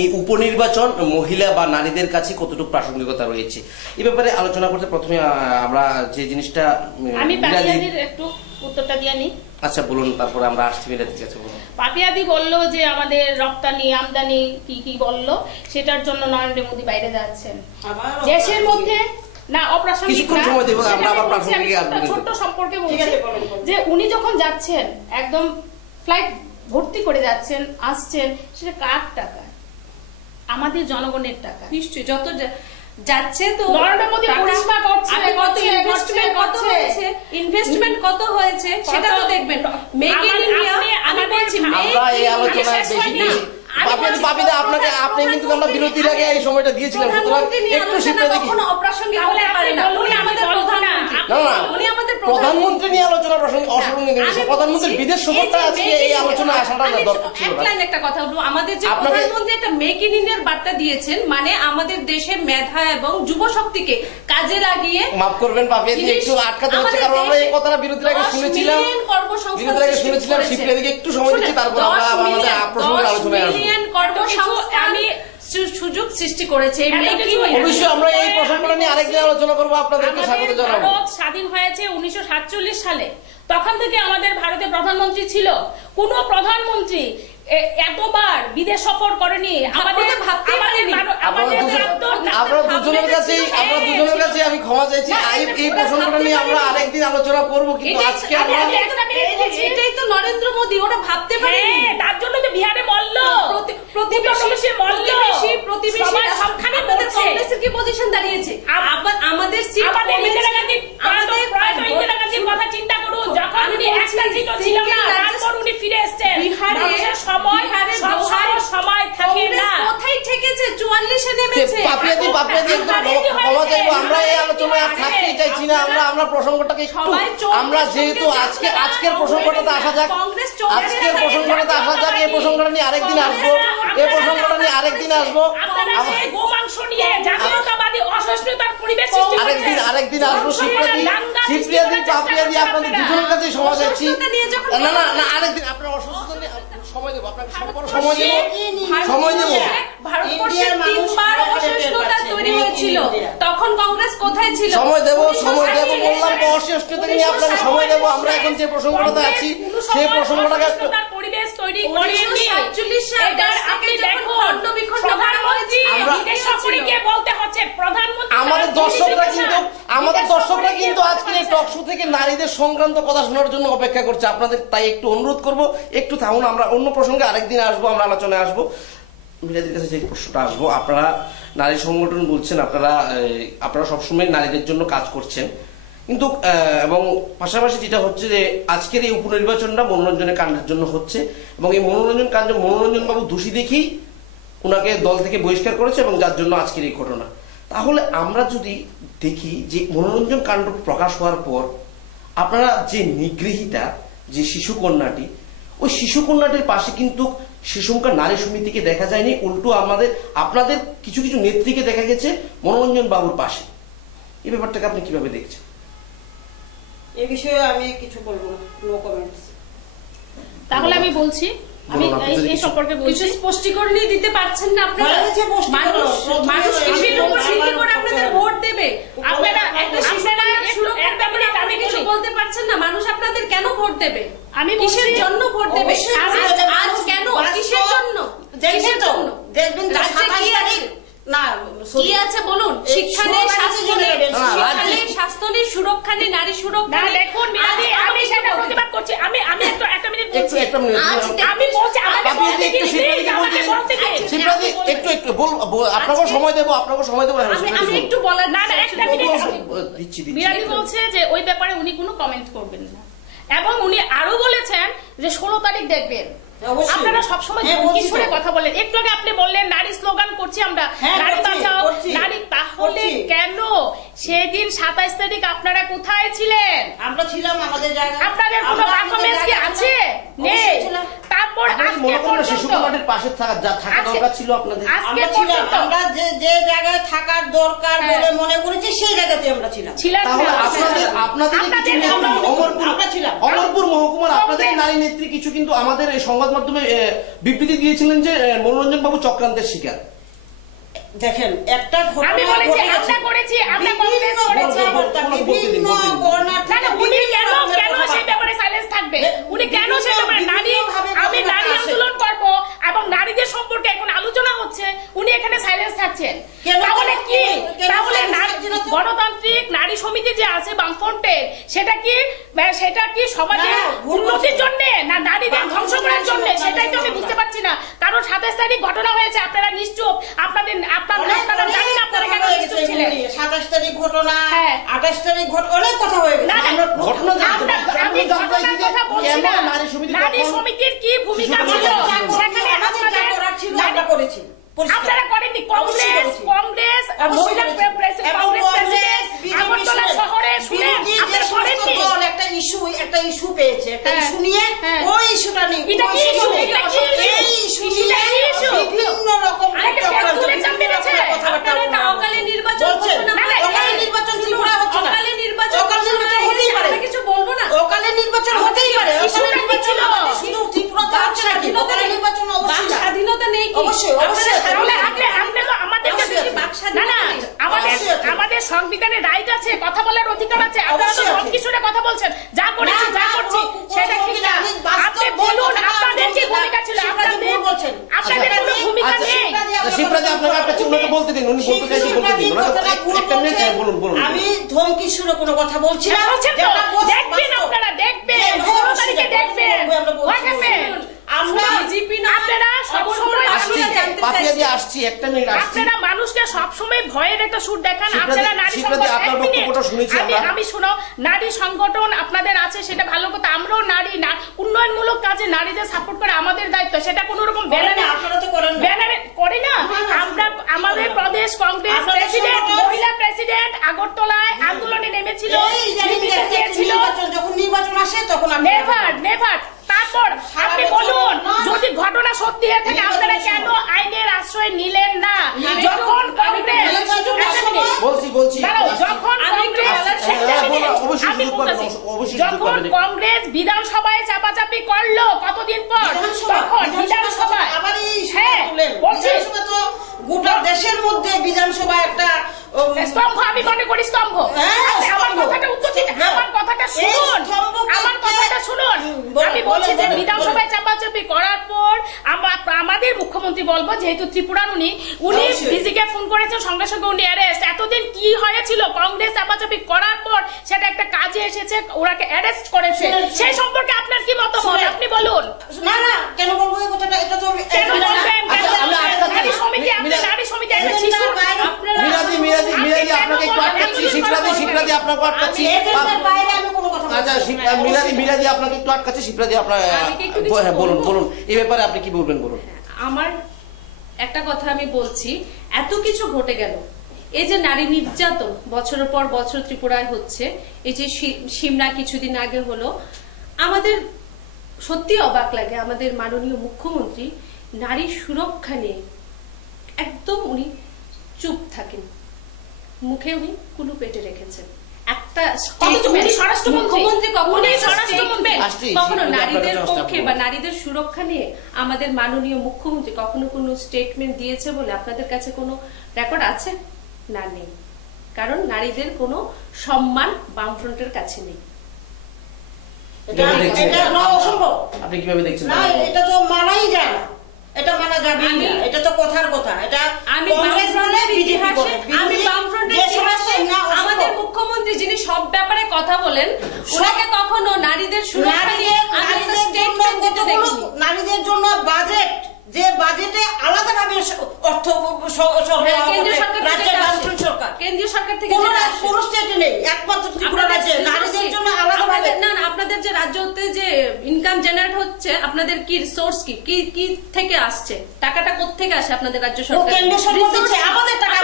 এই উপনির্বাচন মহিলা বা নারীদের কাছে কতটুকু প্রাসঙ্গিকতা রয়েছে এই ব্যাপারে আলোচনা করতে প্রথমে আমরা যে জিনিসটা আমি পাপিয়াদির একটু উত্তরটা দিয়ে নিই। আচ্ছা বলুন, তারপরে আমরা আসছি মিলাদির কাছে। বলুন। পাপিয়াদি বলল যে আমাদের রপ্তানি আমদানি কি কি বললো, সেটার জন্য নরেন্দ্র মোদী বাইরে যাচ্ছেন। দেশের মধ্যে না অপ্রাসঙ্গিক না, ছোট্ট সম্পর্কে বলছি যে উনি যখন যাচ্ছেন একদম ফ্লাইট ভর্তি করে যাচ্ছেন, আসছেন, সেটা কার টাকা? আমাদের জনগণের টাকা। নিশ্চয়ই যত যাচ্ছে তো নরেন্দ্র মোদী পরিষ্কার করছে, কত ইনভেস্টমেন্ট কত হয়েছে সেটা তো দেখবেন। মেক ইন ইন্ডিয়া আমি বলছি আমরা এই আলোচনায় বেশি আপনি কিন্তু আমরা বিরতির আগে এই সময়টা দিয়েছিলাম, সুতরাং একটু শিখতে দেখি। প্রধানমন্ত্রী নিয়ে আলোচনা অপ্রাসঙ্গিক, প্রধানমন্ত্রীর বিদেশ সফরটা আজকে এই আলোচনা আসাটা দরকার ছিল না। একটা কথা বলবো, আমাদের যে প্রধানমন্ত্রী একটা মেক ইন ইন্ডিয়ার বার্তা দিয়েছেন, মানে আমাদের দেশের মেধা এবং যুব শক্তিকে কাজে লাগিয়ে, মাফ করবেন পাপিয়াদি একটু আটকাতে হচ্ছে, কারণ আমরা এই কথাটা বিরতির আগে শুনেছিলাম, শিবপ্রিয়াদিকে একটু সময় দিচ্ছি, তারপর আমরা আমাদের প্রসঙ্গের আলোচনায় আসবো। আমি সুযোগ সৃষ্টি করেছে। অবশ্যই আমরা এই প্রসঙ্গটা নিয়ে আরেকদিন আলোচনা করবো। আপনাদেরকে স্বাগত জানাবো। ভারত স্বাধীন হয়েছে 1947 সালে। তখন থেকে আমাদের ভারতের প্রধানমন্ত্রী ছিল। কোন প্রধানমন্ত্রী এতবার বিদেশ সফর করেনি। আমাদের ভাবতে পারেনি। আমরা দুজনের কাছে আমি ক্ষমা চাইছি। এই প্রসঙ্গটা নিয়ে আমরা আরেকদিন আলোচনা করবো, কিন্তু আজকে এটাই তো নরেন্দ্র মোদী ওরা ভাবতে পারেনি। তার জন্য তো বিহারে মল্ল, প্রতিবেশী সবখানে কংগ্রেসের কি পজিশন দাঁড়িয়েছে। আমাদের কথা চিন্তা করুন, যখন উনি একটা সিটও ছিল না, তারপর উনি ফিরে এসেছেন। বিহারে সময় থাকে না, কোথায় ঠেকেছে? 44 এ নেমেছে। পাপিয়াদি ক্ষমা চাইবো, আমরা এই আলোচনায় আর থাকতেই চাইছি না। আমরা প্রসঙ্গটাকে একটু, আমরা যেহেতু আজকের প্রসঙ্গটাতে আসা যাক, এই প্রসঙ্গটা নিয়ে আরেকদিন আসবো। আরেকদিন আসবো। শিবপ্রিয়াদি পাপিয়াদি আপনাদের দুজনের কাছে সময় চাইছি। না আরেকদিন আপনার অসুস্থতা নিয়ে সময় দেবো, আপনাকে সময় দেবো। ভারতবর্ষে 3বার অসহিষ্ণুতা তৈরি হয়েছে। ছিল, তখন কংগ্রেস কোথায় ছিল? সময় দেব বললাম তো, অস্বস্তিতে নিয়ে আপনাকে সময় দেব। আমরা এখন যে প্রসঙ্গটাতে আছি সেই প্রসঙ্গটাকে পরিবেশ তৈরি করেনি। 1947 সালে এবার আপনি দেখুন, প্রধানমন্ত্রী বিদেশ সফরে গিয়ে বলতে হচ্ছে প্রধানমন্ত্রী। আমাদের দর্শকরা কিন্তু আজকের এই টক শো থেকে নারীদের সংক্রান্ত কথা শোনার জন্য অপেক্ষা করছে। আপনাদের তাই একটু অনুরোধ করব, একটু থাকুন। আমরা অন্য প্রসঙ্গে আরেকদিন আসবো, আমরা আলোচনায় আসবো। মিরাদির কাছে যে প্রশ্নটা আসবো, আপনারা নারী সংগঠন বলছেন, আপনারা সবসময় নারীদের জন্য কাজ করছেন, কিন্তু এবং পাশাপাশি যেটা হচ্ছে যে আজকের এই উপনির্বাচনটা মনোরঞ্জনের কাণ্ডের জন্য হচ্ছে, এবং এই মনোরঞ্জন বাবু দোষী দেখেই ওনাকে দল থেকে বহিষ্কার করেছে, এবং যার জন্য আজকের এই ঘটনা। তাহলে আমরা যদি দেখি যে মনোরঞ্জন কাণ্ড প্রকাশ হওয়ার পর আপনারা যে নিগৃহীতা, যে শিশুকন্যাটি, ওই শিশুকন্যাটির পাশে কিন্তু শিশুমকার নারী সমিতিকে দেখা যায়নি, উল্টো আপনাদের কিছু কিছু নেত্রীকে দেখা গেছে মনোরঞ্জন বাবুর পাশে। এই ব্যাপারটাকে আপনি কিভাবে দেখছেন? এই বিষয়ে আমি কিছু বলবো না, নো কমেন্টস। তাহলে আমি বলছি, আমি এই সম্পর্কে বলছি। স্পষ্টীকরণ দিতে পারছেন না আপনারা? মানুষ কিসের উপর ভিত্তি করে আপনাদের ভোট দেবে? আপনারা আপনি কিছু বলতে পারছেন না? মানুষ আপনাদের কেন ভোট দেবে? আমি কিসের জন্য ভোট দেবে? আজ কেন? কিসের জন্য? কিসের জন্য? দেখবেন রাজ্যে কি আছে? না কি আছে বলুন? শিক্ষা নেই, স্বাস্থ্য নেই, স্বাস্থ্য নেই, সুরক্ষা নেই, নারী সুরক্ষা নেই। দেখুন মিরাদি, আমি সেটা প্রতিবাদ করছি। আমি একটা মিনিট বলছি। আমি বলছি আপনাকে সময় দেবো, আমি একটু বলার। না একটা মিনিট দিচ্ছি। মিরাদি বলছে যে ওই ব্যাপারে উনি কোনো কমেন্ট করবেন না, এবং উনি আরো বলেছেন যে 16 তারিখ দেখবেন। আপনারা সবসময় ধমকি শুনে কথা বলেন। একটু আগে আপনি বললেন নারী স্লোগান করছি আমরা, নারী বাঁচাও নারী। তাহলে কেন সেদিন 27 তারিখ আপনারা কোথায় ছিলেন? আমরা ছিলাম আমাদের জায়গায়। আপনাদের কোনো পারফরমেন্স কি আছে? নেই। তারপর আজকে পর্যন্ত শিশুকন্যাটির পাশে থাকা দরকার ছিল আপনাদের। আমরা ছিলাম, আমরা যে জায়গায় থাকার দরকার বলে মনে করেছি সেই জায়গাতে আমরা ছিলাম। অমরপুর মহকুমার আপনাদের নারী নেত্রী কিছু কিন্তু আমাদের এই সংবাদ মাধ্যমে বিবৃতি দিয়েছিলেন যে মনোরঞ্জন বাবু চক্রান্তের শিকার। দেখেন, একটা আমি বলেছি আমরা করেছি, আমরা কংগ্রেস করেছি। বিভিন্ন কর্নার থেকে উনি কেন সেই ব্যাপারে সাইলেন্স থাকবে? উনি কেন সেই ব্যাপারে আমি নারী আন্দোলন করব এবং নারীদের সম্পর্কে এখন আলোচনা হচ্ছে, উনি এখানে সাইলেন্স থাকছেন? তাহলে কি? তাহলে গণতান্ত্রিক নারী সমিতি যে আছে বামফ্রন্টের, সেটা কি সমাজের উন্নতির জন্য না নারীদের ধ্বংস করার জন্য? সেটাই তো আমি বুঝতে পারছি না। কারণ 27 তারিখ ঘটনা হয়েছে, আপনারা নিশ্চুপ। আপনারা জানেন আপনারা কেন নিশ্চুপ ছিলেন? 27 তারিখ ঘটনা, 28 তারিখ অনেক কথা হয়ে গেছে। আমি ঘটনার কথা বলছি না, নারী সমিতির কি ভূমিকা ছিল সেখানে আমরা করেছি। আপনারা করেননি। কংগ্রেস মহিলা প্রেসিডেন্ট আগরতলা শহরে শুনে আপনারা করেননি। একটা ইস্যু পেয়েছে, একটা ইস্যু নিয়ে ওই ইস্যুটা নিয়ে বিভিন্ন রকম অকালে নির্বাচন কিছু বলবো না। অকালে নির্বাচন হতেই পারে, শুধু ত্রিপুরাতে হচ্ছে নাকি? অকালে নির্বাচন স্বাধীনতা নেই কি? অবশ্যই আমাদের সংবিধানে রাইট আছে, কথা বলার অধিকার আছে। আপনারা তো ধমকি শুনে কথা বলছেন, যা করেছি সেটা ঠিক না। আপনি বলুন আপনাদের কি ভূমিকা ছিল? আপনাদের কোনো ভূমিকা নেই। আমি ধমকি শুনে কোনো কথা বলছি না। দেখবেন আপনারা, দেখবেন 16 তারিখে দেখবেন। আপনারা মানুষকে সবসময় ভয়ের একটা সুর দেখান। আপনারা নারী নারী সংগঠন আপনাদের আছে, সেটা ভালো কথা। আমরাও নারী উন্নয়নমূলক কাজে নারীদের সাপোর্ট করে আমাদের দায়িত্ব। সেটা কোন রকম ব্যানারে করি না আমরা। আমাদের প্রদেশ কংগ্রেস প্রেসিডেন্ট, মহিলা প্রেসিডেন্ট আগরতলায় আন্দোলনে নেমেছিল, যখন নির্বাচন আসে তখন নেভার। তারপর আপনি বলুন, যদি ঘটনা সত্যি হয়ে থাকে আপনারা কেন আইনের আশ্রয় নিলেন না? যখন কংগ্রেস বিধানসভায় চাপাচাপি করলো কতদিন পর, তখন বিধানসভায় গোটা দেশের মধ্যে বিধানসভা একটা স্তম্ভ, আমি মনে করি স্তম্ভ। আমার কথাটা উত্তর দিন, আমার কথাটা শুনুন, আমার কথাটা শুনুন। আমি বলছি যে বিধানসভায় চাপাচাপি করার পর আমাদের মুখ্যমন্ত্রী বলবো, যেহেতু ত্রিপুরার উনি ডিজিকে ফোন করেছেন, সঙ্গে সঙ্গে উনি অ্যারেস্ট। এতদিন কি হয়েছিল, কংগ্রেস চাপাচাপি করার পর সেটা একটা কাজে এসেছে, ওরাকে অ্যারেস্ট করেছে, সেই সম্পর্কে আপনার কি মতামত আপনি বলুন। না না, কেন বলবো এই কথাটা? এটা তো কেন বলবেন? নারী সমিতি, আপনার নারী সমিতি একটা শিশু, মিরাদি আপনাকে একটু আটকাচ্ছি, শিপ্রাদি আপনাকে আটকাচ্ছি। আচ্ছা মিরাদি আপনাকে একটু আটকাচ্ছি, শিপ্রাদি আপনার বলুন এই ব্যাপারে আপনি কি বলবেন বলুন। আমার একটা কথা আমি বলছি, এত কিছু ঘটে গেল, এই যে নারী নির্যাতন বছরের পর বছর ত্রিপুরায় হচ্ছে, এই যে সিমনা কিছুদিন আগে হলো, আমাদের সত্যি অবাক লাগে। আমাদের মাননীয় মুখ্যমন্ত্রী নারী সুরক্ষা নিয়ে একদম উনি চুপ থাকেন, মুখে উনি কুলু পেটে রেখেছেন। একটা মুখ্যমন্ত্রী কখনো নারীদের পক্ষে বা নারীদের সুরক্ষা নিয়ে আমাদের মাননীয় মুখ্যমন্ত্রী কখনো কোনো স্টেটমেন্ট দিয়েছে বলে আপনাদের কাছে কোনো রেকর্ড আছে? না, নেই। কারণ নারীদের কোনো সম্মান বামফ্রন্টের কাছে নেই। আপনি কিভাবে দেখছেন? না, এটা তো মানাই যায় না, এটা মানা যাবে না, এটা তো কথার কথা। এটা আমাদের মুখ্যমন্ত্রী যিনি সব ব্যাপারে কথা বলেন, ওনাকে কখনো নারীদের সুরক্ষা নিয়ে নারীদের জন্য বাজেট, যে বাজেটে আলাদাভাবে অর্থ কেন্দ্রীয় সরকার থেকে কোন স্টেটে নেই, একমাত্র ত্রিপুরা রাজ্যে নারীদের জন্য আলাদাভাবে। না, আপনাদের যে রাজ্যতে যে ইনকাম জেনারেট হচ্ছে, আপনাদের কি সোর্স কি থেকে আসছে? টাকাটা কোথা থেকে আসে আপনাদের রাজ্য সরকার? কেন্দ্র সরকার দিচ্ছে, আমাদের টাকা,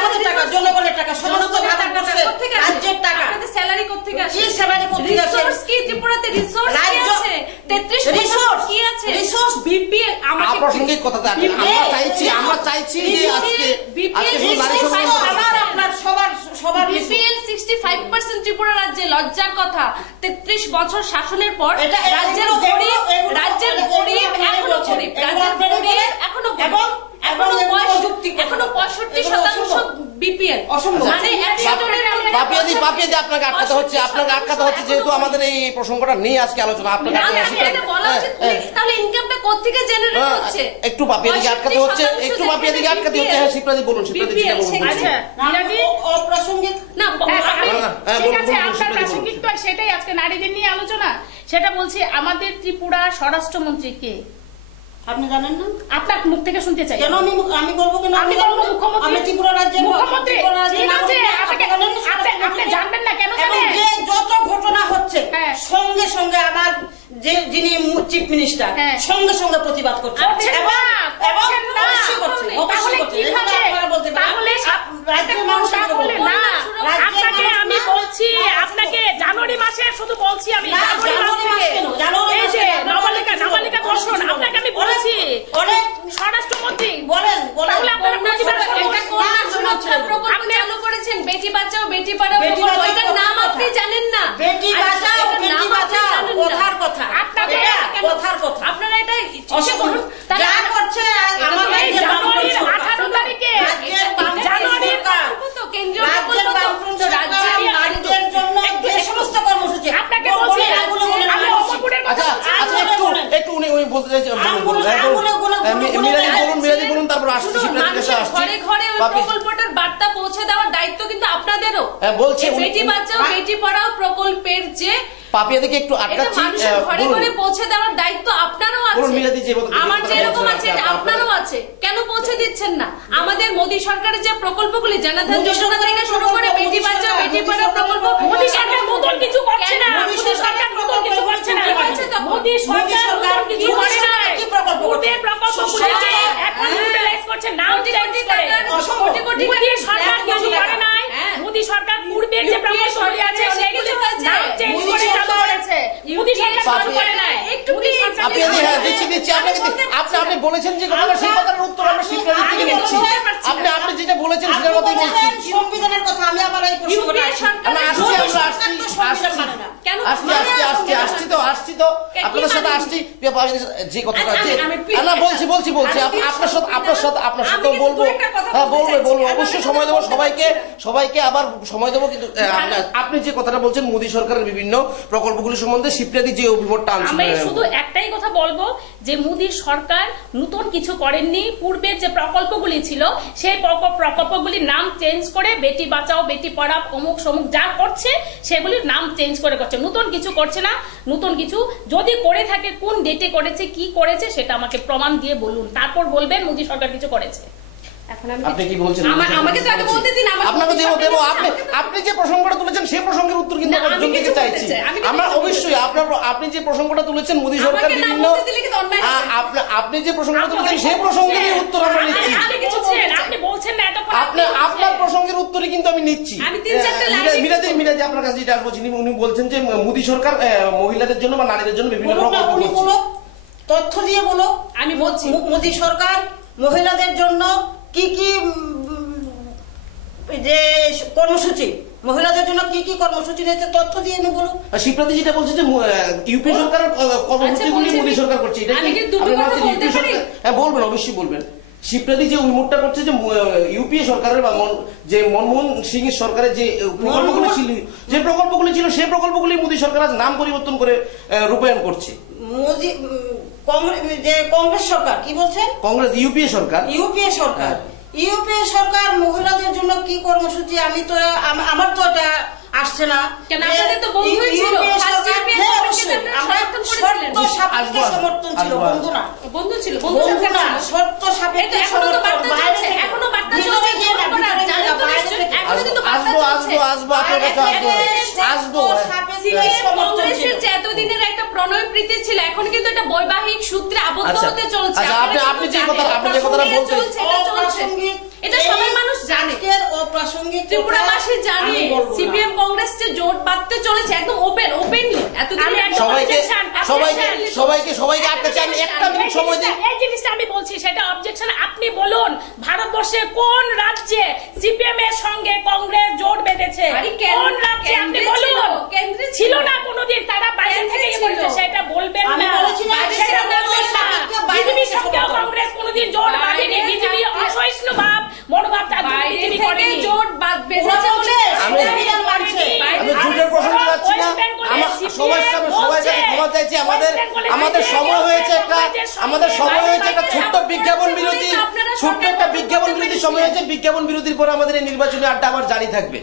জনগণের টাকা, সমস্ত রাজ্যের টাকা। আপনাদের স্যালারি কোথা থেকে আসে? কি স্যালারি কোথা থেকে আসে? রিসোর্স কি ত্রিপুরাতে? রিসোর্স কি আছে? 33% কি আছে? রিসোর্স বিপিএল আপ্রাসঙ্গিক কথাটা আমরা চাইছি যে আজকে আপনার সবার বিপিএল 65% ত্রিপুরা রাজ্যে, লজ্জার কথা। 33 বছর শাসনের পর রাজ্যের গরিব এখনো 65% বিপিএল। মানে আপনাকে আটকাতে হচ্ছে যেহেতু আমাদের এই প্রসঙ্গটা নিয়ে আজকে আলোচনা। আপনাকে তাহলে ইনকামটা কোথেকে জেনারেট হচ্ছে? একটু বাপিয়াদিকে আটকাতে হচ্ছে, হ্যাঁ শিপ্রাদি বলুন, অপ্রাসঙ্গিক না, ঠিক আছে, আপনার প্রাসঙ্গিক তো সেটাই, আজকে নারীদের নিয়ে আলোচনা, সেটা বলছি। আমাদের ত্রিপুরা স্বরাষ্ট্রমন্ত্রীকে আপনি জানেন না? আপনার মুখ থেকে শুনতে চাই। কেন আমি বলবো? কেন আমি বলবো? মুখ্যমন্ত্রী, আমি ত্রিপুরা রাজ্যের মুখ্যমন্ত্রী, ঠিক আছে, আপনি জানবেন না কেন? যে যত ঘটনা হচ্ছে সঙ্গে সঙ্গে আমার যিনি চিফ মিনিস্টার সঙ্গে সঙ্গে প্রতিবাদ করছে, আমি বলছি আপনাকে জানুয়ারি মাসে শুধু বলছি, আমি নাবালিকা ধর্ষণ আপনাকে আমি বলেছি, স্বরাষ্ট্রমন্ত্রী বলেন আপনি চালু করেছেন বেটি বাঁচাও বেটি পড়াও, এটার নাম আপনি জানেন না। বেটি বাঁচাও বেটি বাঁচাও কথার কথা, আপনারা এটা করুন। যা করছে আমাদের 18 তারিখে জানুয়ারির কেন্দ্রীয় নারীদের জন্য যে সমস্ত কর্মসূচি আপনাকে বলছি, আমি অমরপুরের কথা একটু উনি বলতে চাইছেন, মিরাদি বলুন, তারপর আসছি। ঘরে ঘরে ওই প্রকল্পটার বার্তা পৌঁছে দেওয়ার দায়িত্ব কিন্তু আপনাদেরও। বলছে বেটি বাঁচাও বেটি পড়াও প্রকল্পের যে পাপিয়াদিকে একটু আটকাচ্ছি, ঘরে ঘরে পৌঁছে দেওয়ার দায়িত্ব আপনারও আছে, আমার যেরকম আছে আপনারও আছে। কেন পৌঁছে দিচ্ছেন না? আমাদের মোদী সরকারের যে প্রকল্পগুলি, জনধন যোজনা থেকে শুরু করে বেটি বাঁচাও বেটি পড়াও প্রকল্প, মোদী সরকার নতুন কিছু করছে না, মোদী সরকার নতুন কিছু করছে না, মোদী সরকার কিছু করে না। পূর্বের প্রকল্পগুলিকে এখন ইউটিলাইজ করছে, নাম চেঞ্জ করে। মোদী সরকার কিছু করে নাই, মোদী সরকার পূর্বের যে প্রকল্পগুলি আছে সেগুলি নাম চেঞ্জ করে চালু করেছে, মোদী সরকার চালু করে নাই। আপনি বলেছেন যে সেই কথার উত্তর আমরা শিপ্রাদির থেকে দিচ্ছি। আপনি যেটা বলেছেন সেটার কথাই বলছি। সংবিধানের কথা আমি আবার লোকসভায় আছি। আমরা আসছি তো আপনাদের সাথে আসছি যে কথাটা আছে না বলছি আপনার সাথে বলবো অবশ্যই সময় দেবো সবাইকে আবার সময় দেবো, কিন্তু আপনি যে কথাটা বলছেন মোদী সরকারের বিভিন্ন প্রকল্পগুলি সম্বন্ধে শিবপ্রীতি যে অভিমতটা আনছেন, আমি শুধু একটাই কথা বলবো যে মোদী সরকার নতুন কিছু করেননি। পূর্বের যে প্রকল্পগুলি ছিল সেই প্রকল্পগুলির নাম চেঞ্জ করে বেটি বাঁচাও বেটি পড়াও অমুক সমুক যা করছে সেগুলির নাম চেঞ্জ করে করছে, নতুন কিছু করছে না। নতুন কিছু যদি করে থাকে কোন ডেটে করেছে কি করেছে সেটা আমাকে প্রমাণ দিয়ে বলুন, তারপর বলবেন মোদী সরকার কিছু করেছে। আপনি কি বলছেন? আমাকে তো আগে বলতে দিন। আপনাকে দেবো। আপনি যে প্রসঙ্গটা তুলেছেন সেই প্রসঙ্গের উত্তর কিন্তু আমরা দিতে চাইছি। আমরা অবশ্যই আপনি যে প্রসঙ্গটা তুলেছেন মোদী সরকার বিভিন্ন আপনি যে প্রসঙ্গটা তুলেছেন সেই প্রসঙ্গেরই উত্তর আমরা নিচ্ছি। আপনার প্রসঙ্গের উত্তরই কিন্তু আমি নিচ্ছি। মিরাজি আপনার কাছে যেটা আসবো, উনি বলছেন যে মোদী সরকার মহিলাদের জন্য বা নারীদের জন্য বিভিন্ন প্রকল্প তথ্য দিয়ে বলো। আমি বলছি মোদী সরকার মহিলাদের জন্য কি কি যে কর্মসূচি, মহিলাদের জন্য কি কি কর্মসূচি নিয়েছে তথ্য দিয়ে এনে বলো। শিবপ্রীতি যেটা বলছে যে ইউপি সরকারের কর্মসূচিগুলি মোদী সরকার করছে, এটা হ্যাঁ বলবেন, অবশ্যই বলবেন। শিবপ্রীতি যে উন্মুক্ত করছে যে ইউপিএ সরকারের বা যে মনমোহন সিং এর সরকারের যে প্রকল্পগুলি ছিল সেই প্রকল্পগুলি মোদী সরকার আজ নাম পরিবর্তন করে রূপায়ণ করছে। কংগ্রেস সরকার কি বলছেন? কংগ্রেস ইউপিএ সরকার মহিলাদের জন্য কি কর্মসূচি, আমি তো আমার তো এটা আসছে না। কেন আপনাদের তো বন্ধুই ছিল, সমর্থন ছিল, বন্ধু ছিল, শর্ত সাপেক্ষে এখনো বার্তা চলছে। কংগ্রেসের যে এতদিনের একটা প্রণয় প্রীতি ছিল এখন কিন্তু এটা বৈবাহিক সূত্রে আবদ্ধ হতে চলছে। আপনি যে কথাটা বলছেন এটা সবাই মানুষ জানে, ত্রিপুরাবাসী জানে। সিপিএম কংগ্রেস যে জোট বাঁধতে চলেছে একদম ওপেনলি। সবাইকে আপনি চান একটা মিনিট সময় দিন। এই জিনিসটা আমি বলছি সেটা অবজেকশন। আপনি বলুন ভারতবর্ষে কোন রাজ্যে সিপিএম এর সঙ্গে কংগ্রেস জোট বেঁধেছে? কোন রাজ্যে আপনি বলুন? কেন্দ্রে ছিল না কোনোদিন, তারা বাইরে থেকে বলেছে, সেটা বলবেন না। বিজেপির সঙ্গে কংগ্রেস কোনোদিন জোট বাঁধেনি। বিজেপি অসহিষ্ণু ভাব মনোভাব জোট বেঁধেছে বলে আমি জোটের প্রসঙ্গ যাচ্ছি না। সবার সামনে সবাই কাছে ক্ষমা চাইছি। আমাদের সময় হয়েছে একটা ছোট্ট বিজ্ঞাপন বিরতি সময় হয়েছে। বিজ্ঞাপন বিরতির পর আমাদের এই নির্বাচনী আড্ডা আবার জারি থাকবে।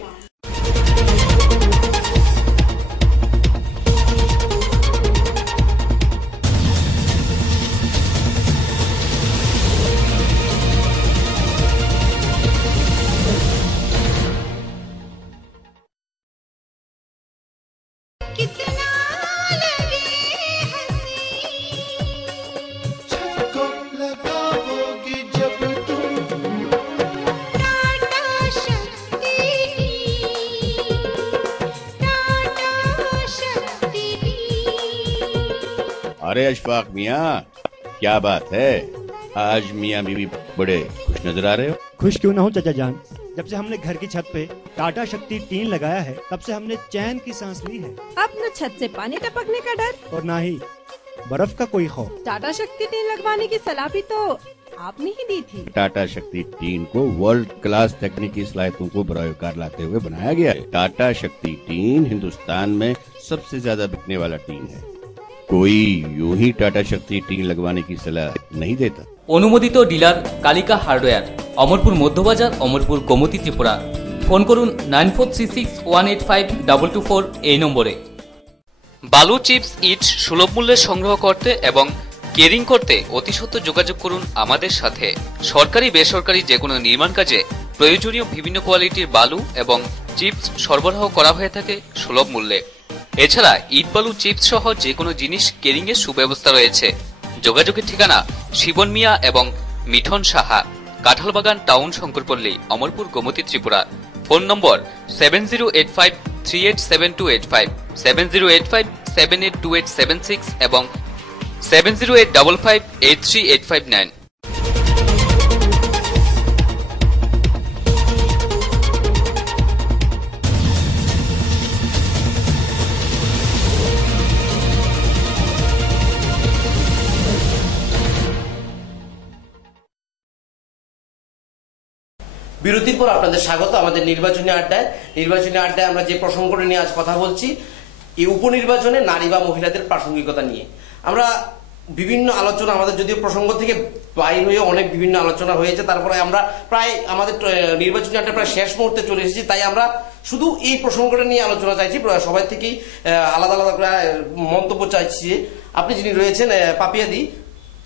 अरे अशफाक मियाँ, क्या बात है? आज मियाँ बीवी बड़े खुश नजर आ रहे हो। खुश क्यों ना हो चाचा जान, जब से हमने घर की छत पे टाटा शक्ति टीन लगाया है तब से हमने चैन की सांस ली है। अब न छत से पानी टपकने का डर और ना ही बर्फ का कोई खौफ। टाटा शक्ति टीन लगवाने की सलाह भी तो आपने ही दी थी। टाटा शक्ति टीन को वर्ल्ड क्लास तकनीकी सलाहियतों को बरकार लाते हुए बनाया गया है। टाटा शक्ति टीन हिंदुस्तान में सबसे ज्यादा बिकने वाला टीन है। कोई यूं ही टाटा शक्ति टीन लगवाने की सलाह नहीं देता। অনুমোদিত dealer Kalika hardware, Amarpur Madhyabazar, Amarpur Gomati, Tripura. Phone করুন 9436185224 এই নম্বরে। বালু চিপস ইট সুলভ মূল্যে সংগ্রহ করতে এবং কেরিং করতে অতি সত্বর যোগাযোগ করুন আমাদের সাথে। সরকারি বেসরকারি যে কোনো নির্মাণ কাজে প্রয়োজনীয় বিভিন্ন কোয়ালিটির বালু এবং চিপস সরবরাহ করা হয়ে থাকে সুলভ মূল্যে। এছাড়া ইট বালু চিপস সহ যে কোনো জিনিস কেরিং এর সুব্যবস্থা রয়েছে। যোগাযোগের ঠিকানা শিবন মিয়া এবং Mithan Saha, Kanthalbagan town, Shankarpalli, Amarpur, Gomati, Tripura. Phone number 7085387285, 7085782876 এবং 7085583859। বিরতির পর আপনাদের স্বাগত আমাদের নির্বাচনী আড্ডায়। নির্বাচনী আড্ডায় আমরা যে প্রসঙ্গটা নিয়ে আজ কথা বলছি, এই উপনির্বাচনে নারী বা মহিলাদের প্রাসঙ্গিকতা নিয়ে আমরা বিভিন্ন আলোচনা, আমাদের যদিও প্রসঙ্গ থেকে বাইর হয়ে অনেক বিভিন্ন আলোচনা হয়েছে, তারপরে আমরা প্রায় আমাদের নির্বাচনী আড্ডা প্রায় শেষ মুহূর্তে চলে এসেছি। তাই আমরা শুধু এই প্রসঙ্গটা নিয়ে আলোচনা চাইছি, সবাই থেকেই আলাদা আলাদা করে মন্তব্য চাইছি। আপনি যিনি রয়েছেন পাপিয়াদি,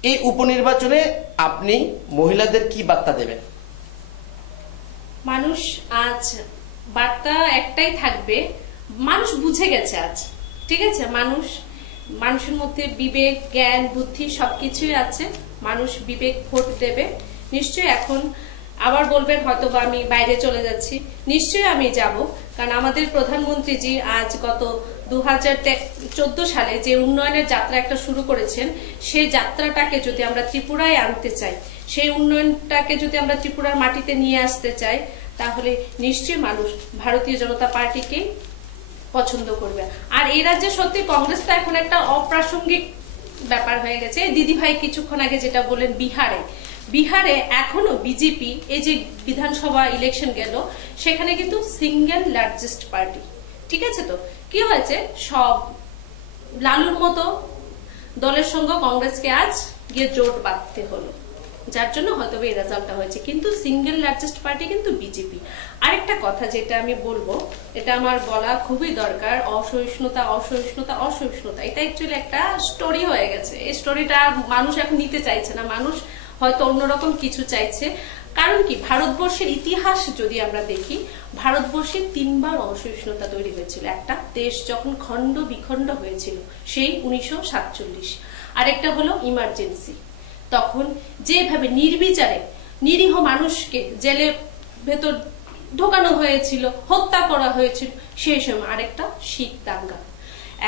এই উপনির্বাচনে আপনি মহিলাদের কি বার্তা দেবেন? মানুষ আজ বার্তা একটাই থাকবে, মানুষ বুঝে গেছে আজ, ঠিক আছে? মানুষের মধ্যে বিবেক, জ্ঞান, বুদ্ধি সবকিছুই আছে। মানুষ বিবেক ভোট দেবে নিশ্চয়ই। এখন আবার বলবেন হয়তো বা আমি বাইরে চলে যাচ্ছি, নিশ্চয়ই আমি যাব, কারণ আমাদের প্রধানমন্ত্রীজি আজ গত 2014 সালে যে উন্নয়নের যাত্রা একটা শুরু করেছেন, সেই যাত্রাটাকে যদি আমরা ত্রিপুরায় আনতে চাই, সেই উন্নয়নটাকে যদি আমরা ত্রিপুরার মাটিতে নিয়ে আসতে চাই, তাহলে নিশ্চয়ই মানুষ ভারতীয় জনতা পার্টিকে পছন্দ করবে। আর এই রাজ্যে সত্যি কংগ্রেসটা এখন একটা অপ্রাসঙ্গিক ব্যাপার হয়ে গেছে। দিদি ভাই কিছুক্ষণ আগে যেটা বলেন, বিহারে এখনো বিজেপি, এই যে বিধানসভা ইলেকশন গেল, সেখানে কিন্তু সিঙ্গেল লার্জেস্ট পার্টি, ঠিক আছে? তো কি হয়েছে, সব লালুর মতো দলের সঙ্গে কংগ্রেসকে আজ গিয়ে জোট বাঁধতে হলো, যার জন্য হয়তো এই রেজাল্টটা হয়েছে। কিন্তু সিঙ্গেল লার্জেস্ট পার্টি কিন্তু বিজেপি। আরেকটা কথা যেটা আমি বলবো, এটা আমার বলা খুবই দরকার, অসহিষ্ণুতা অসহিষ্ণুতা অসহিষ্ণুতা, এটা অ্যাকচুয়ালি একটা স্টোরি হয়ে গেছে। এই স্টোরিটা মানুষ এখন নিতে চাইছে না, মানুষ হয়তো অন্যরকম কিছু চাইছে। কারণ কি, ভারতবর্ষের ইতিহাস যদি আমরা দেখি, ভারতবর্ষে 3 বার অসহিষ্ণুতা তৈরি হয়েছিল। একটা, দেশ যখন খণ্ড বিখণ্ড হয়েছিল, সেই 1947। আরেকটা হলো ইমার্জেন্সি, তখন যেভাবে নির্বিচারে নিরীহ মানুষকে জেলে ভেতর ঢোকানো হয়েছিল, হত্যা করা হয়েছিল সেই সময়। আরেকটা শিখ দাঙ্গা।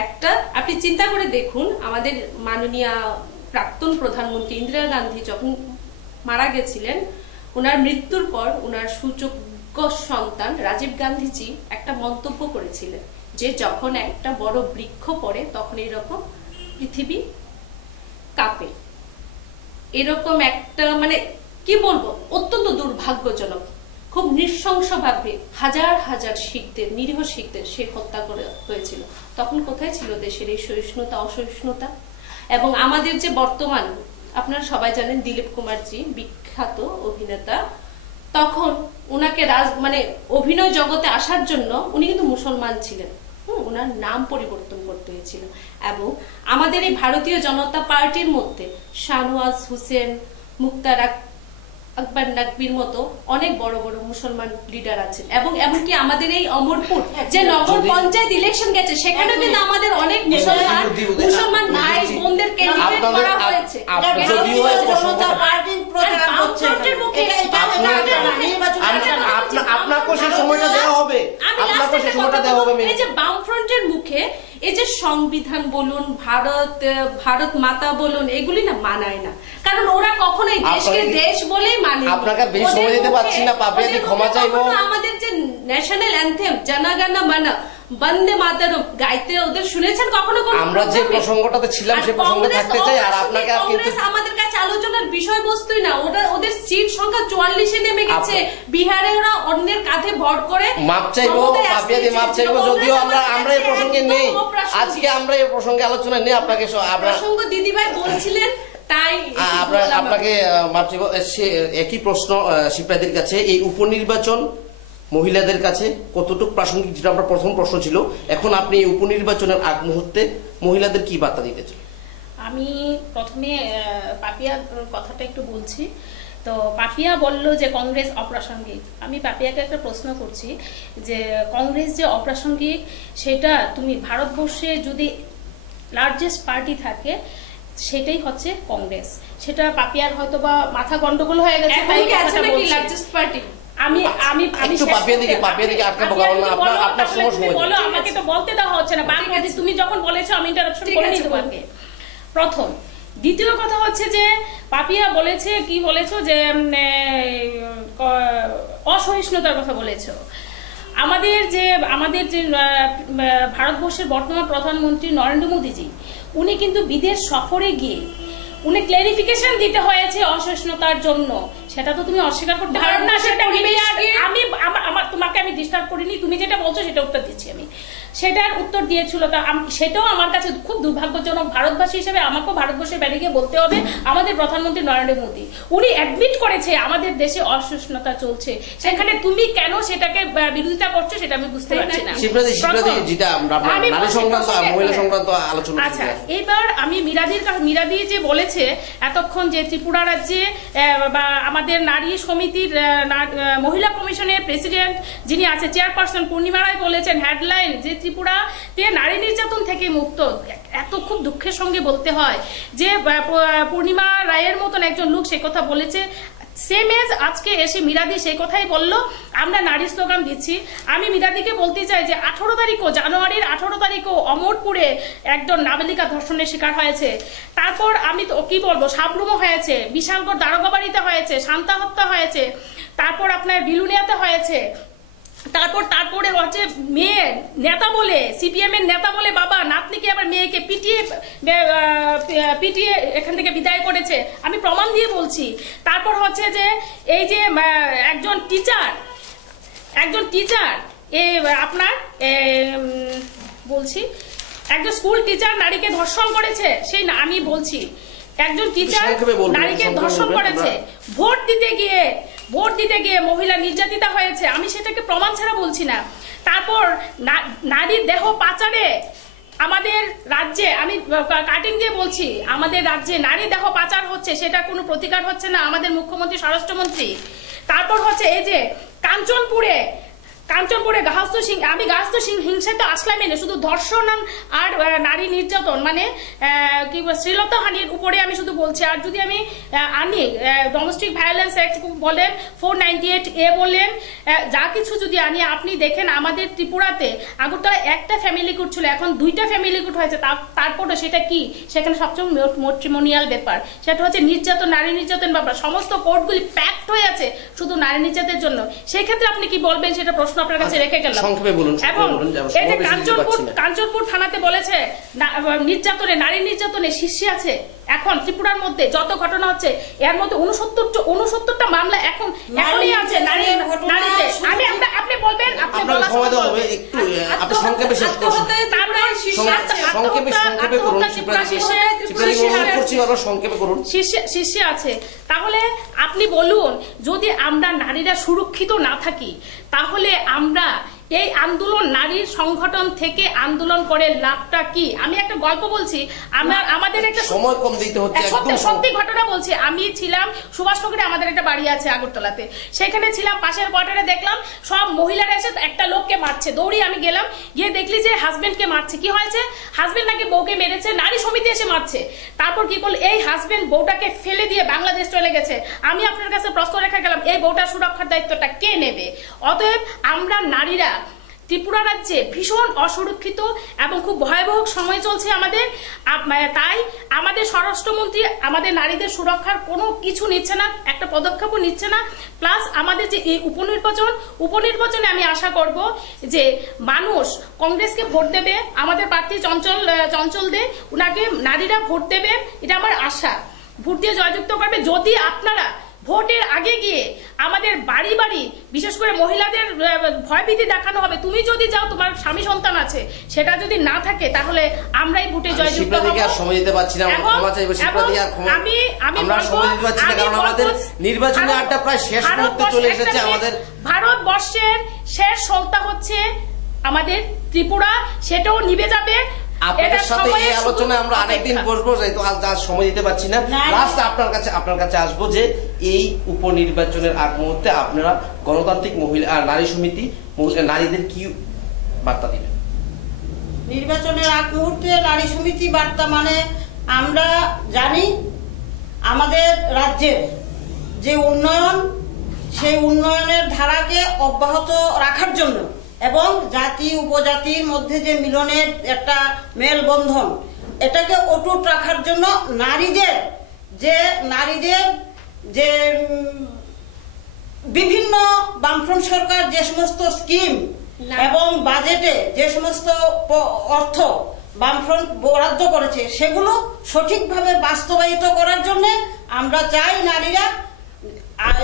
একটা আপনি চিন্তা করে দেখুন, আমাদের মাননীয় প্রাক্তন প্রধানমন্ত্রী ইন্দিরা গান্ধী যখন মারা গেছিলেন, ওনার মৃত্যুর পর ওনার সুযোগ্য সন্তান রাজীব গান্ধীজি একটা মন্তব্য করেছিলেন যে যখন একটা বড় বৃক্ষ পড়ে তখন এরকম পৃথিবী কাঁপে। এরকম একটা মানে কি বলবো, অত্যন্ত দুর্ভাগ্যজনক, খুব নৃশংসভাবে হাজার হাজার শিখদের, নিরীহ শিখদের সে হত্যা করে হয়েছিল। তখন কোথায় ছিল দেশের এই সহিষ্ণুতা অসহিষ্ণুতা? এবং আমাদের যে বর্তমান, আপনারা সবাই জানেন দিলীপ কুমারজি, বিখ্যাত অভিনেতা, তখন ওনাকে মানে অভিনয় জগতে আসার জন্য উনি কিন্তু মুসলমান ছিলেন, ওনার নাম পরিবর্তন করতে হয়েছিল। এবং আমাদের এই ভারতীয় জনতা পার্টির মধ্যে শাহনওয়াজ হুসেন, মুক্তার আকবর নাকবির মতো অনেক বড় বড় মুসলমান লিডার আছেন। এবং এমনকি আমাদের এই অমরপুর যে নগর পঞ্চায়েত ইলেকশন গেছে, সেখানেও কিন্তু আমাদের অনেক মুসলমান ভাই বোনদের ক্যান্ডিডেট করা হয়েছে। আপনাকে সেই সময়টা দেওয়া হবে, আপনাকে সেই সময়টা দেওয়া হবে। এই যে বামফ্রন্টের মুখে এই যে সংবিধান বলুন, ভারত মাতা বলুন, এগুলি না মানায় না, কারণ ওরা কখনোই দেশকে দেশ বলেই মানে। আপনাকে বেশি সময় দিতে পারছি না, পাপিয়াদি ক্ষমা চাইবো। আমাদের যে ন্যাশনাল অ্যানথেম জনগণ মন বন্দে মাতরম গাইতে ওদের শুনেছেন কখনো? আমরা যে প্রসঙ্গটাতে ছিলাম সেই প্রসঙ্গে থাকতে চাই। আর আপনাকে কংগ্রেস আমাদের কাছে আলোচনার বিষয়বস্তুই না, ওদের সিট সংখ্যা 44-এ নেমে গেছে। বিহারে ওরা অন্যের কাঁধে ভর করে মাপ চাইবো, পাপিয়াদি মাপ চাইবো। যদিও আমরা এই প্রসঙ্গে নেই, আজকে আমরা এই প্রসঙ্গে আলোচনা নেই। আপনাকে প্রসঙ্গ দিদিভাই বলছিলেন, তাই আপনাকে মাপ চাইবো। একই প্রশ্ন শিপ্রাদির কাছে, এই উপনির্বাচন মহিলাদের কাছে কতটুকু প্রাসঙ্গিক, যেটা আপনার প্রথম প্রশ্ন ছিল। এখন আপনি এই উপনির্বাচনের আগ মুহূর্তে মহিলাদের কি বার্তা দিতে চান? আমি প্রথমে পাপিয়ার কথাটা একটু বলছি। তো পাপিয়া বলল যে কংগ্রেস অপ্রাসঙ্গিক। আমি পাপিয়াকে একটা প্রশ্ন করছি যে কংগ্রেস যে অপ্রাসঙ্গিক, সেটা তুমি ভারতবর্ষে যদি লার্জেস্ট পার্টি থাকে সেটাই হচ্ছে কংগ্রেস। সেটা পাপিয়ার হয়তো বা মাথা গন্ডগোল হয়ে গেছে, তাই আছে নাকি লার্জেস্ট পার্টি? আমাকে তো বলতে দেওয়া হচ্ছে না, তুমি যখন বলেছো আমি ইন্টারাপশন করে নিই তোমাকে। প্রথম, দ্বিতীয় কথা হচ্ছে যে পাপিয়া বলেছে, কি বলেছো যে অসহিষ্ণুতার কথা বলেছো। আমাদের যে ভারতবর্ষের বর্তমান প্রধানমন্ত্রী নরেন্দ্র মোদীজি, উনি কিন্তু বিদেশ সফরে গিয়ে উনি ক্লারিফিকেশন দিতে হয়েছে অসহিষ্ণুতার জন্য, সেটা তো তুমি অস্বীকার করতে পারো না। সেটা আমি আমার তোমাকে আমি ডিস্টার্ব করিনি, তুমি যেটা বলছো সেটা উত্তর দিচ্ছি আমি, সেটার উত্তর দিয়েছিল। সেটাও আমার কাছে খুব দুর্ভাগ্যজনক। ভারতবাসী হিসেবে আমাকেও ভারতবর্ষের বাইরে গিয়ে বলতে হবে, আমাদের প্রধানমন্ত্রী নরেন্দ্র মোদী উনি অ্যাডমিট করেছে আমাদের দেশে অসহিষ্ণুতা চলছে, সেখানে তুমি কেন সেটাকে বিরোধিতা করছো সেটা আমি বুঝতে পারছি না। আচ্ছা, এবার আমি মিরাদি যে বলেছে এতক্ষণ যে ত্রিপুরা রাজ্যে বা আমাদের নারী সমিতির মহিলা কমিশনের প্রেসিডেন্ট যিনি আছে চেয়ারপারসন পূর্ণিমা রায় বলেছেন হেডলাইন যে ত্রিপুরাতে নারী নির্যাতন থেকে মুক্ত। এত খুব দুঃখের সঙ্গে বলতে হয় যে পূর্ণিমা রায়ের মতন একজন লোক সে কথা বলেছে। সেম এজ আজকে এসে মিরাদি সেই কথাই বললো, আমরা নারী স্লোগান দিচ্ছি। আমি মিরাদিকে বলতে চাই যে 18 তারিখও জানুয়ারির 18 তারিখও অমরপুরে একজন নাবালিকা ধর্ষণের শিকার হয়েছে। তারপর আমি তো কি বলবো, সাবরুমও হয়েছে, বিশালগড় দারোগাবাড়িতে হয়েছে, শান্তা হত্যা হয়েছে, তারপর আপনার বিলুনিয়াতে হয়েছে, তারপরে হচ্ছে মেয়ে নেতা বলে সিপিএম এর নেতা বলে বাবা নাতনিকে আবার মেয়েকে পিটিয়ে এখান থেকে বিদায় করেছে, আমি প্রমাণ দিয়ে বলছি। তারপর হচ্ছে যে এই যে একজন টিচার আপনার বলছি একজন স্কুল টিচার নারীকে ধর্ষণ করেছে, সেই আমি বলছি একজন টিচার নারীকে ধর্ষণ করেছে, ভোট দিতে গিয়ে মহিলা নির্যাতিতা হয়েছে, আমি সেটাকে প্রমাণ ছাড়া বলছি না। তারপর নারীর দেহ পাচারে আমাদের রাজ্যে, আমি কাটিং দিয়ে বলছি, আমাদের রাজ্যে নারী দেহ পাচার হচ্ছে, সেটা কোনো প্রতিকার হচ্ছে না আমাদের মুখ্যমন্ত্রী স্বরাষ্ট্রমন্ত্রী। তারপর হচ্ছে এই যে কাঞ্চনপুরে আমি গার্হস্থ্য হিংসা তো আসলামই না, শুধু ধর্ষণ আর নারী নির্যাতন মানে কি শ্লীলতাহানির উপরে আমি শুধু বলছি। আর যদি আমি আনি ডোমেস্টিক ভায়োলেন্স অ্যাক্ট বলেন, 498A বলেন, যা কিছু যদি আনি, আপনি দেখেন আমাদের ত্রিপুরাতে আগরতলা একটা ফ্যামিলি কোড ছিল, এখন 2টা ফ্যামিলি কোড হয়েছে। তারপরে সেটা কি, সেখানে সবচেয়ে ম্যাট্রিমোনিয়াল ব্যাপার, সেটা হচ্ছে নির্যাতন, নারী নির্যাতন ব্যাপার। সমস্ত কোর্টগুলি প্যাকড হয়ে আছে শুধু নারী নির্যাতনের জন্য। সেক্ষেত্রে আপনি কি বলবেন সেটা প্রশ্ন আপনার কাছে রেখে গেলাম। এবং এই যে কাঞ্চনপুর থানাতে বলেছে নারী নির্যাতনে শীর্ষে আছে এখন ত্রিপুরার মধ্যে যত ঘটনা হচ্ছে, এর মধ্যে 69টা মামলা এখনই আছে নারীতে। আপনি বলবেন, আপনি শীর্ষে আছে। তাহলে আপনি বলুন, যদি আমরা নারীরা সুরক্ষিত না থাকি তাহলে আমরা এই আন্দোলন নারীর সংগঠন থেকে আন্দোলন করে লাভটা কি? আমি একটা গল্প বলছি, আমাদের একটা সময় কম দিতে হচ্ছে, সত্যি ঘটনা বলছি। আমি ছিলাম সুভাষনগরে, আমাদের একটা বাড়ি আছে আগরতলাতে, সেখানে ছিলাম, পাশের কোয়ার্টারে দেখলাম সব মহিলারা এসে একটা লোককে মারছে, দৌড়ি আমি গেলাম, গিয়ে দেখলি যে হাজবেন্ডকে মারছে। কি হয়েছে? হাজবেন্ড নাকি বউকে মেরেছে, নারী সমিতি এসে মারছে। তারপর কি করলো, এই হাজবেন্ড বউটাকে ফেলে দিয়ে বাংলাদেশ চলে গেছে। আমি আপনার কাছে প্রশ্ন রেখে গেলাম, এই বউটার সুরক্ষার দায়িত্বটা কে নেবে? অতএব আমরা নারীরা ত্রিপুরা রাজ্যে ভীষণ অসুরক্ষিত এবং খুব ভয়াবহ সময় চলছে আমাদের। তাই আমাদের স্বরাষ্ট্রমন্ত্রী আমাদের নারীদের সুরক্ষার কোনো কিছু নিচ্ছে না, একটা পদক্ষেপও নিচ্ছে না। প্লাস আমাদের যে এই উপনির্বাচনে আমি আশা করব যে মানুষ কংগ্রেসকে ভোট দেবে, আমাদের প্রার্থী চঞ্চল দে, উনাকে নারীরা ভোট দেবে, এটা আমার আশা। ভোট দিয়ে জয়যুক্ত করবে। যদি আপনারা ভোটের আগে গিয়ে আমাদের বাড়ি বাড়ি বিশেষ করে মহিলাদের ভয়ভীতি দেখানো হবে, তুমি যদি যাও তোমার স্বামী সন্তান আছে, সেটা যদি না থাকে তাহলে আমরাই ভোটে জয়যুক্ত হব। সময় দিতে পারছি না, নির্বাচনের আড্ডা প্রায় শেষ মুহূর্তে চলে এসেছে। আমাদের ভারতবর্ষের শেষ সত্তা হচ্ছে আমাদের ত্রিপুরা, সেটাও নিভে যাবে। আপনাদের সাথে এই আলোচনা আমরা আরেকদিন বসবো, যেহেতু আজ সময় দিতে পারছি না। লাস্ট আপনার কাছে আসবো যে এই উপনির্বাচনের আগ মুহূর্তে আপনারা গণতান্ত্রিক মহিলা নারী সমিতি নারীদের কি বার্তা দিবেন? নির্বাচনের আগ মুহূর্তে নারী সমিতি বার্তা মানে আমরা জানি আমাদের রাজ্যের যে উন্নয়ন, সেই উন্নয়নের ধারাকে অব্যাহত রাখার জন্য এবং জাতি উপজাতির মধ্যে যে মিলনের একটা মেলবন্ধন, এটাকে অটুট রাখার জন্য নারীদের যে বিভিন্ন বামফ্রন্ট সরকার যে সমস্ত স্কিম এবং বাজেটে যে সমস্ত অর্থ বামফ্রন্ট বরাদ্দ করেছে সেগুলো সঠিকভাবে বাস্তবায়িত করার জন্য আমরা চাই নারীরা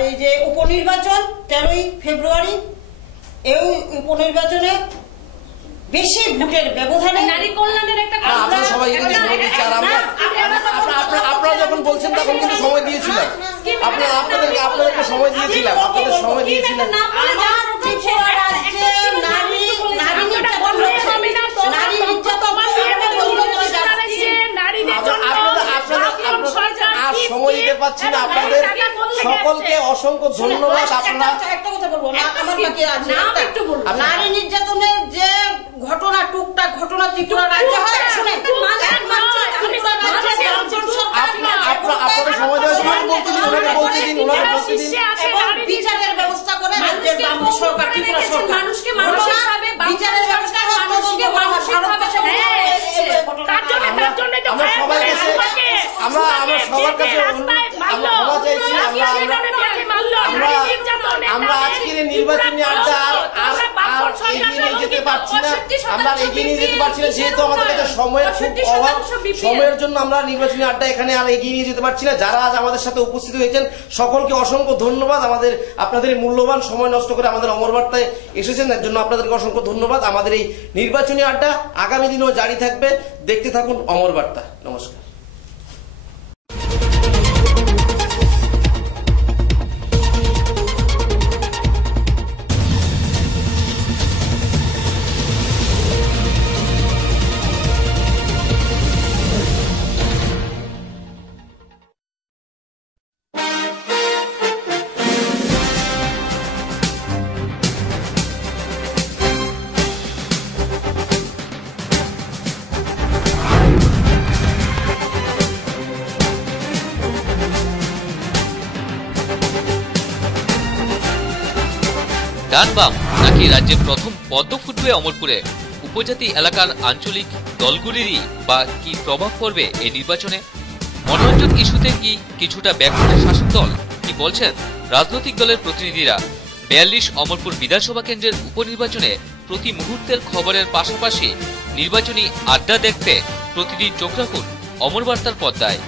এই যে উপনির্বাচন 13ই ফেব্রুয়ারি এই উপনির্বাচনে বেশি ভোটের ব্যবধানে নারী কল্যাণের একটা আপনারা সবাই এখানে সময় দিচ্ছে আর আপনারা যখন বলছেন তখন কিন্তু সময় দিয়েছিলাম, আপনাদেরকে সময় দিয়েছিলাম, আপনাদের সময় দিয়েছিলাম। আর সময় দিতে পারছি না আপনাদের সকলকে অসংখ্য ধন্যবাদ। আপনারা একটা কথা বলবো না, আমার বাকি আছে নারী নির্যাতনের যে ঘটনা, টুকটাক ঘটনা ত্রিপুরা রাজ্যে হয়, শুনেন আপনাদের সময় দেওয়ার জন্য বলতে দিন, ওনাকে বলতে দিন, ওনাকে বলতে দিন। এবং বিচারের ব্যবস্থা করে রাজ্যের বাম সরকার, ত্রিপুরা সরকার মানুষকে মানসিকভাবে বিচারের ব্যবস্থা আমরা সবার কাছে আমরা সবার কাছে আমরা ক্ষমা চাইছি। আমরা আজকের নির্বাচনী আড্ডা আর এগিয়ে নিয়ে যেতে পারছি না, আমরা এগিয়ে নিয়ে যেতে পারছি না, যেহেতু আমাদের কাছে সময়ের খুব অভাব। সময়ের জন্য আমরা নির্বাচনী আড্ডা এখানে আর এগিয়ে নিয়ে যেতে পারছি না। যারা আজ আমাদের সাথে উপস্থিত হয়েছেন সকলকে অসংখ্য ধন্যবাদ। আপনাদের মূল্যবান সময় নষ্ট করে আমাদের অমর বার্তায় এসেছেন, এর জন্য আপনাদেরকে অসংখ্য ধন্যবাদ। আমাদের এই নির্বাচনী আড্ডা আগামী দিনেও জারি থাকবে, দেখতে থাকুন অমর বার্তা। নমস্কার। ডান বাম নাকি রাজ্যের প্রথম পদ্ম ফুটবে অমরপুরে? উপজাতি এলাকার আঞ্চলিক দলগুলিরই বা কি প্রভাব পড়বে এই নির্বাচনে? মনোরঞ্জন ইস্যুতে কি কিছুটা ব্যাকফুটে শাসক দল? কি বলছেন রাজনৈতিক দলের প্রতিনিধিরা? 42 অমরপুর বিধানসভা কেন্দ্রের উপনির্বাচনে প্রতি মুহূর্তের খবরের পাশাপাশি নির্বাচনী আড্ডা দেখতে প্রতিদিন চোখ রাখুন অমর বার্তার পর্দায়।